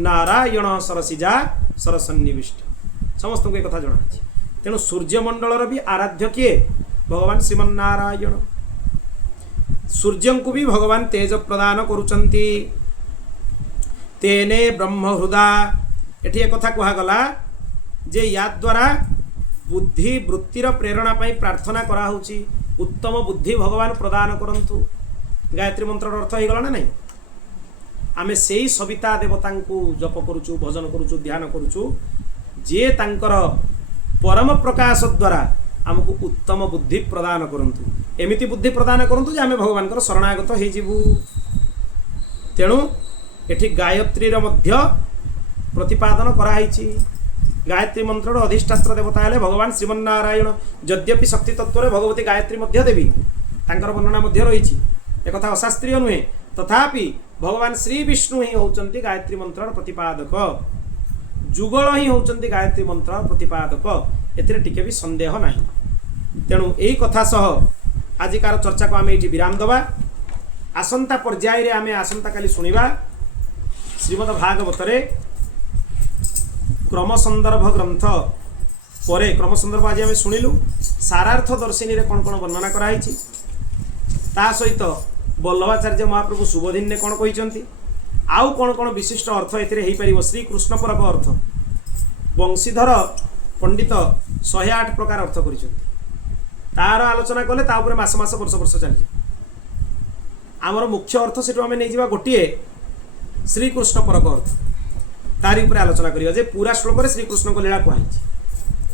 नारायण सरसिजा सरसन्निविष्ट समस्त को एक जଣା अछि। तेणु सूर्यमंडलर भी आराध्य किए भगवान श्रीमन्नारायण। सूर्य को भी भगवान तेज प्रदान करुचंती। तेने ब्रह्म हृदा एठी एक कथा कहगला जे या द्वारा बुद्धि वृत्तिर प्रेरणा पाई प्रार्थना करा होची उत्तम बुद्धि भगवान प्रदान करंतु। गायत्री मंत्र अर्थ हो गला ना नहीं। आमे सेई सविता देवता को जप करुचु भजन करुचु ध्यान करुचु जे तांकर परम प्रकाश द्वारा आमको उत्तम बुद्धि प्रदान करंतु। एमिति बुद्धि प्रदान करंतु जे आमे भगवान कर शरणागत हे जीवु। तेणु एठी गायत्री रो मध्य प्रतिपादन कराइछि। गायत्री मंत्र अधिष्ठात्र देवता हेले भगवान श्रीमन्नारायण। यद्यपि शक्ति तत्व रे भगवती गायत्री मध्य देवी तांकर वर्णना मध्य रहिछि एक कथा अशास्त्रीय नुहे तथापि भगवान श्री विष्णु ही होचंती गायत्री मंत्र प्रतिपादक। जुगल ही होचंती गायत्री मंत्र प्रतिपादक एथिरे टिके भी संदेह नाही। तेणु यही कथा सह आजिकार चर्चा को आमे एठी विराम दबा। आसंता पर्याय रे आमे आसंता काली सुनिबा श्रीमद् भागवत रे क्रम संदर्भ ग्रंथ परे क्रम संदर्भ आज आमे सुनिलु। सारार्थ दर्शिनी रे कोन कोन वर्णना कराइछि ता सहित वल्लभाचार्य महाप्रभु सुबोधिन ने कोन कहिसंती आउ कोन कोन विशिष्ट अर्थ एथिरे हेई परिबो। श्री कृष्ण परक अर्थ वंशीधर पंडित 108 प्रकार अर्थ करिसंती तार आलोचना कले ता ऊपर मास मास वर्ष वर्ष चली। आमर मुख्य अर्थ सेटु आमे नै जिबा गोटिए श्री कृष्ण परक अर्थ तारी ऊपर आलोचना करिया जे पूरा श्लोक रे श्री कृष्ण को लीला कहैछि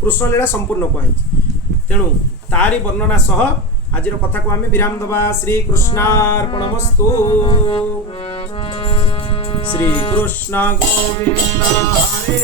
कृष्ण लीला संपूर्ण कहैछि। तेणु तारी वर्णना सह आजिर कथा को आमे विराम दबा। श्री कृष्णार्पणमस्तु। श्री कृष्ण गोविंद हरे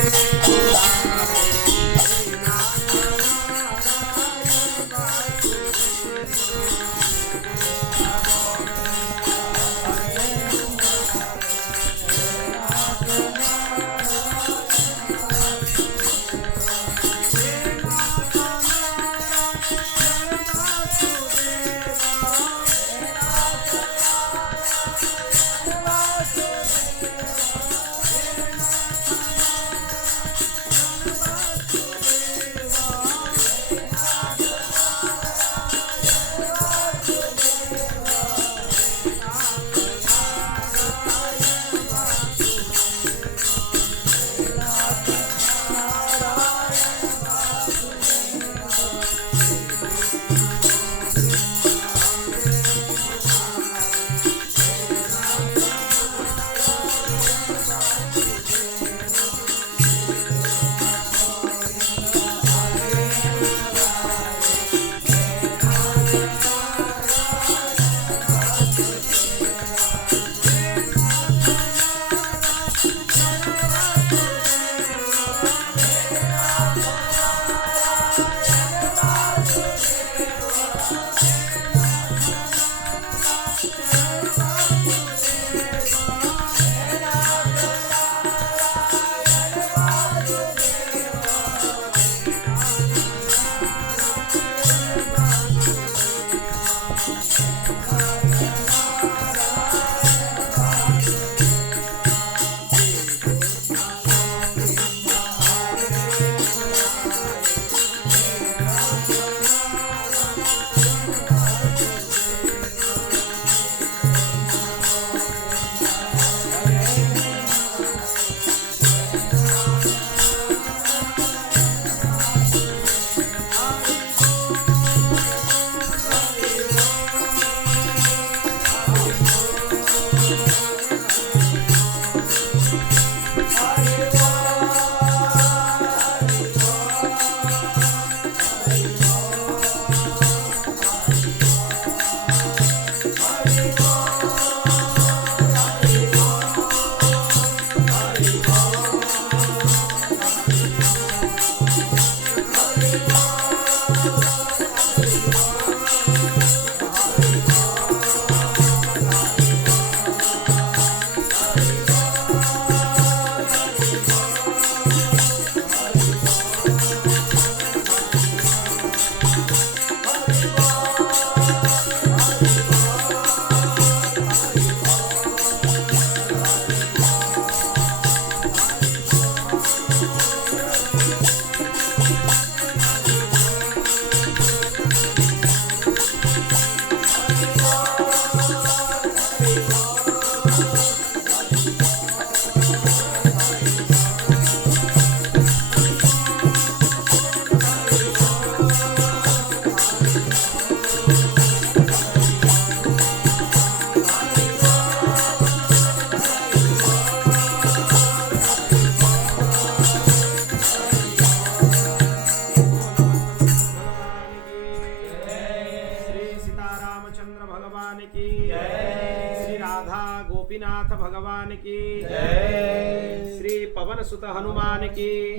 श्री पवन सुत हनुमान की,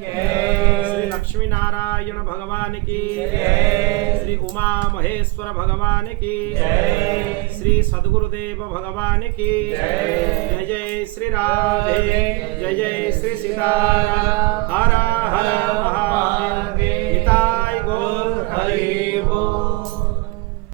श्री लक्ष्मी नारायण भगवान की, श्री उमा महेश्वर भगवान की, श्री सद्गुरुदेव भगवान की। जय जय श्री राधे, जय जय श्री सीताराम। हर हर महादेव। निताय गौर हरि।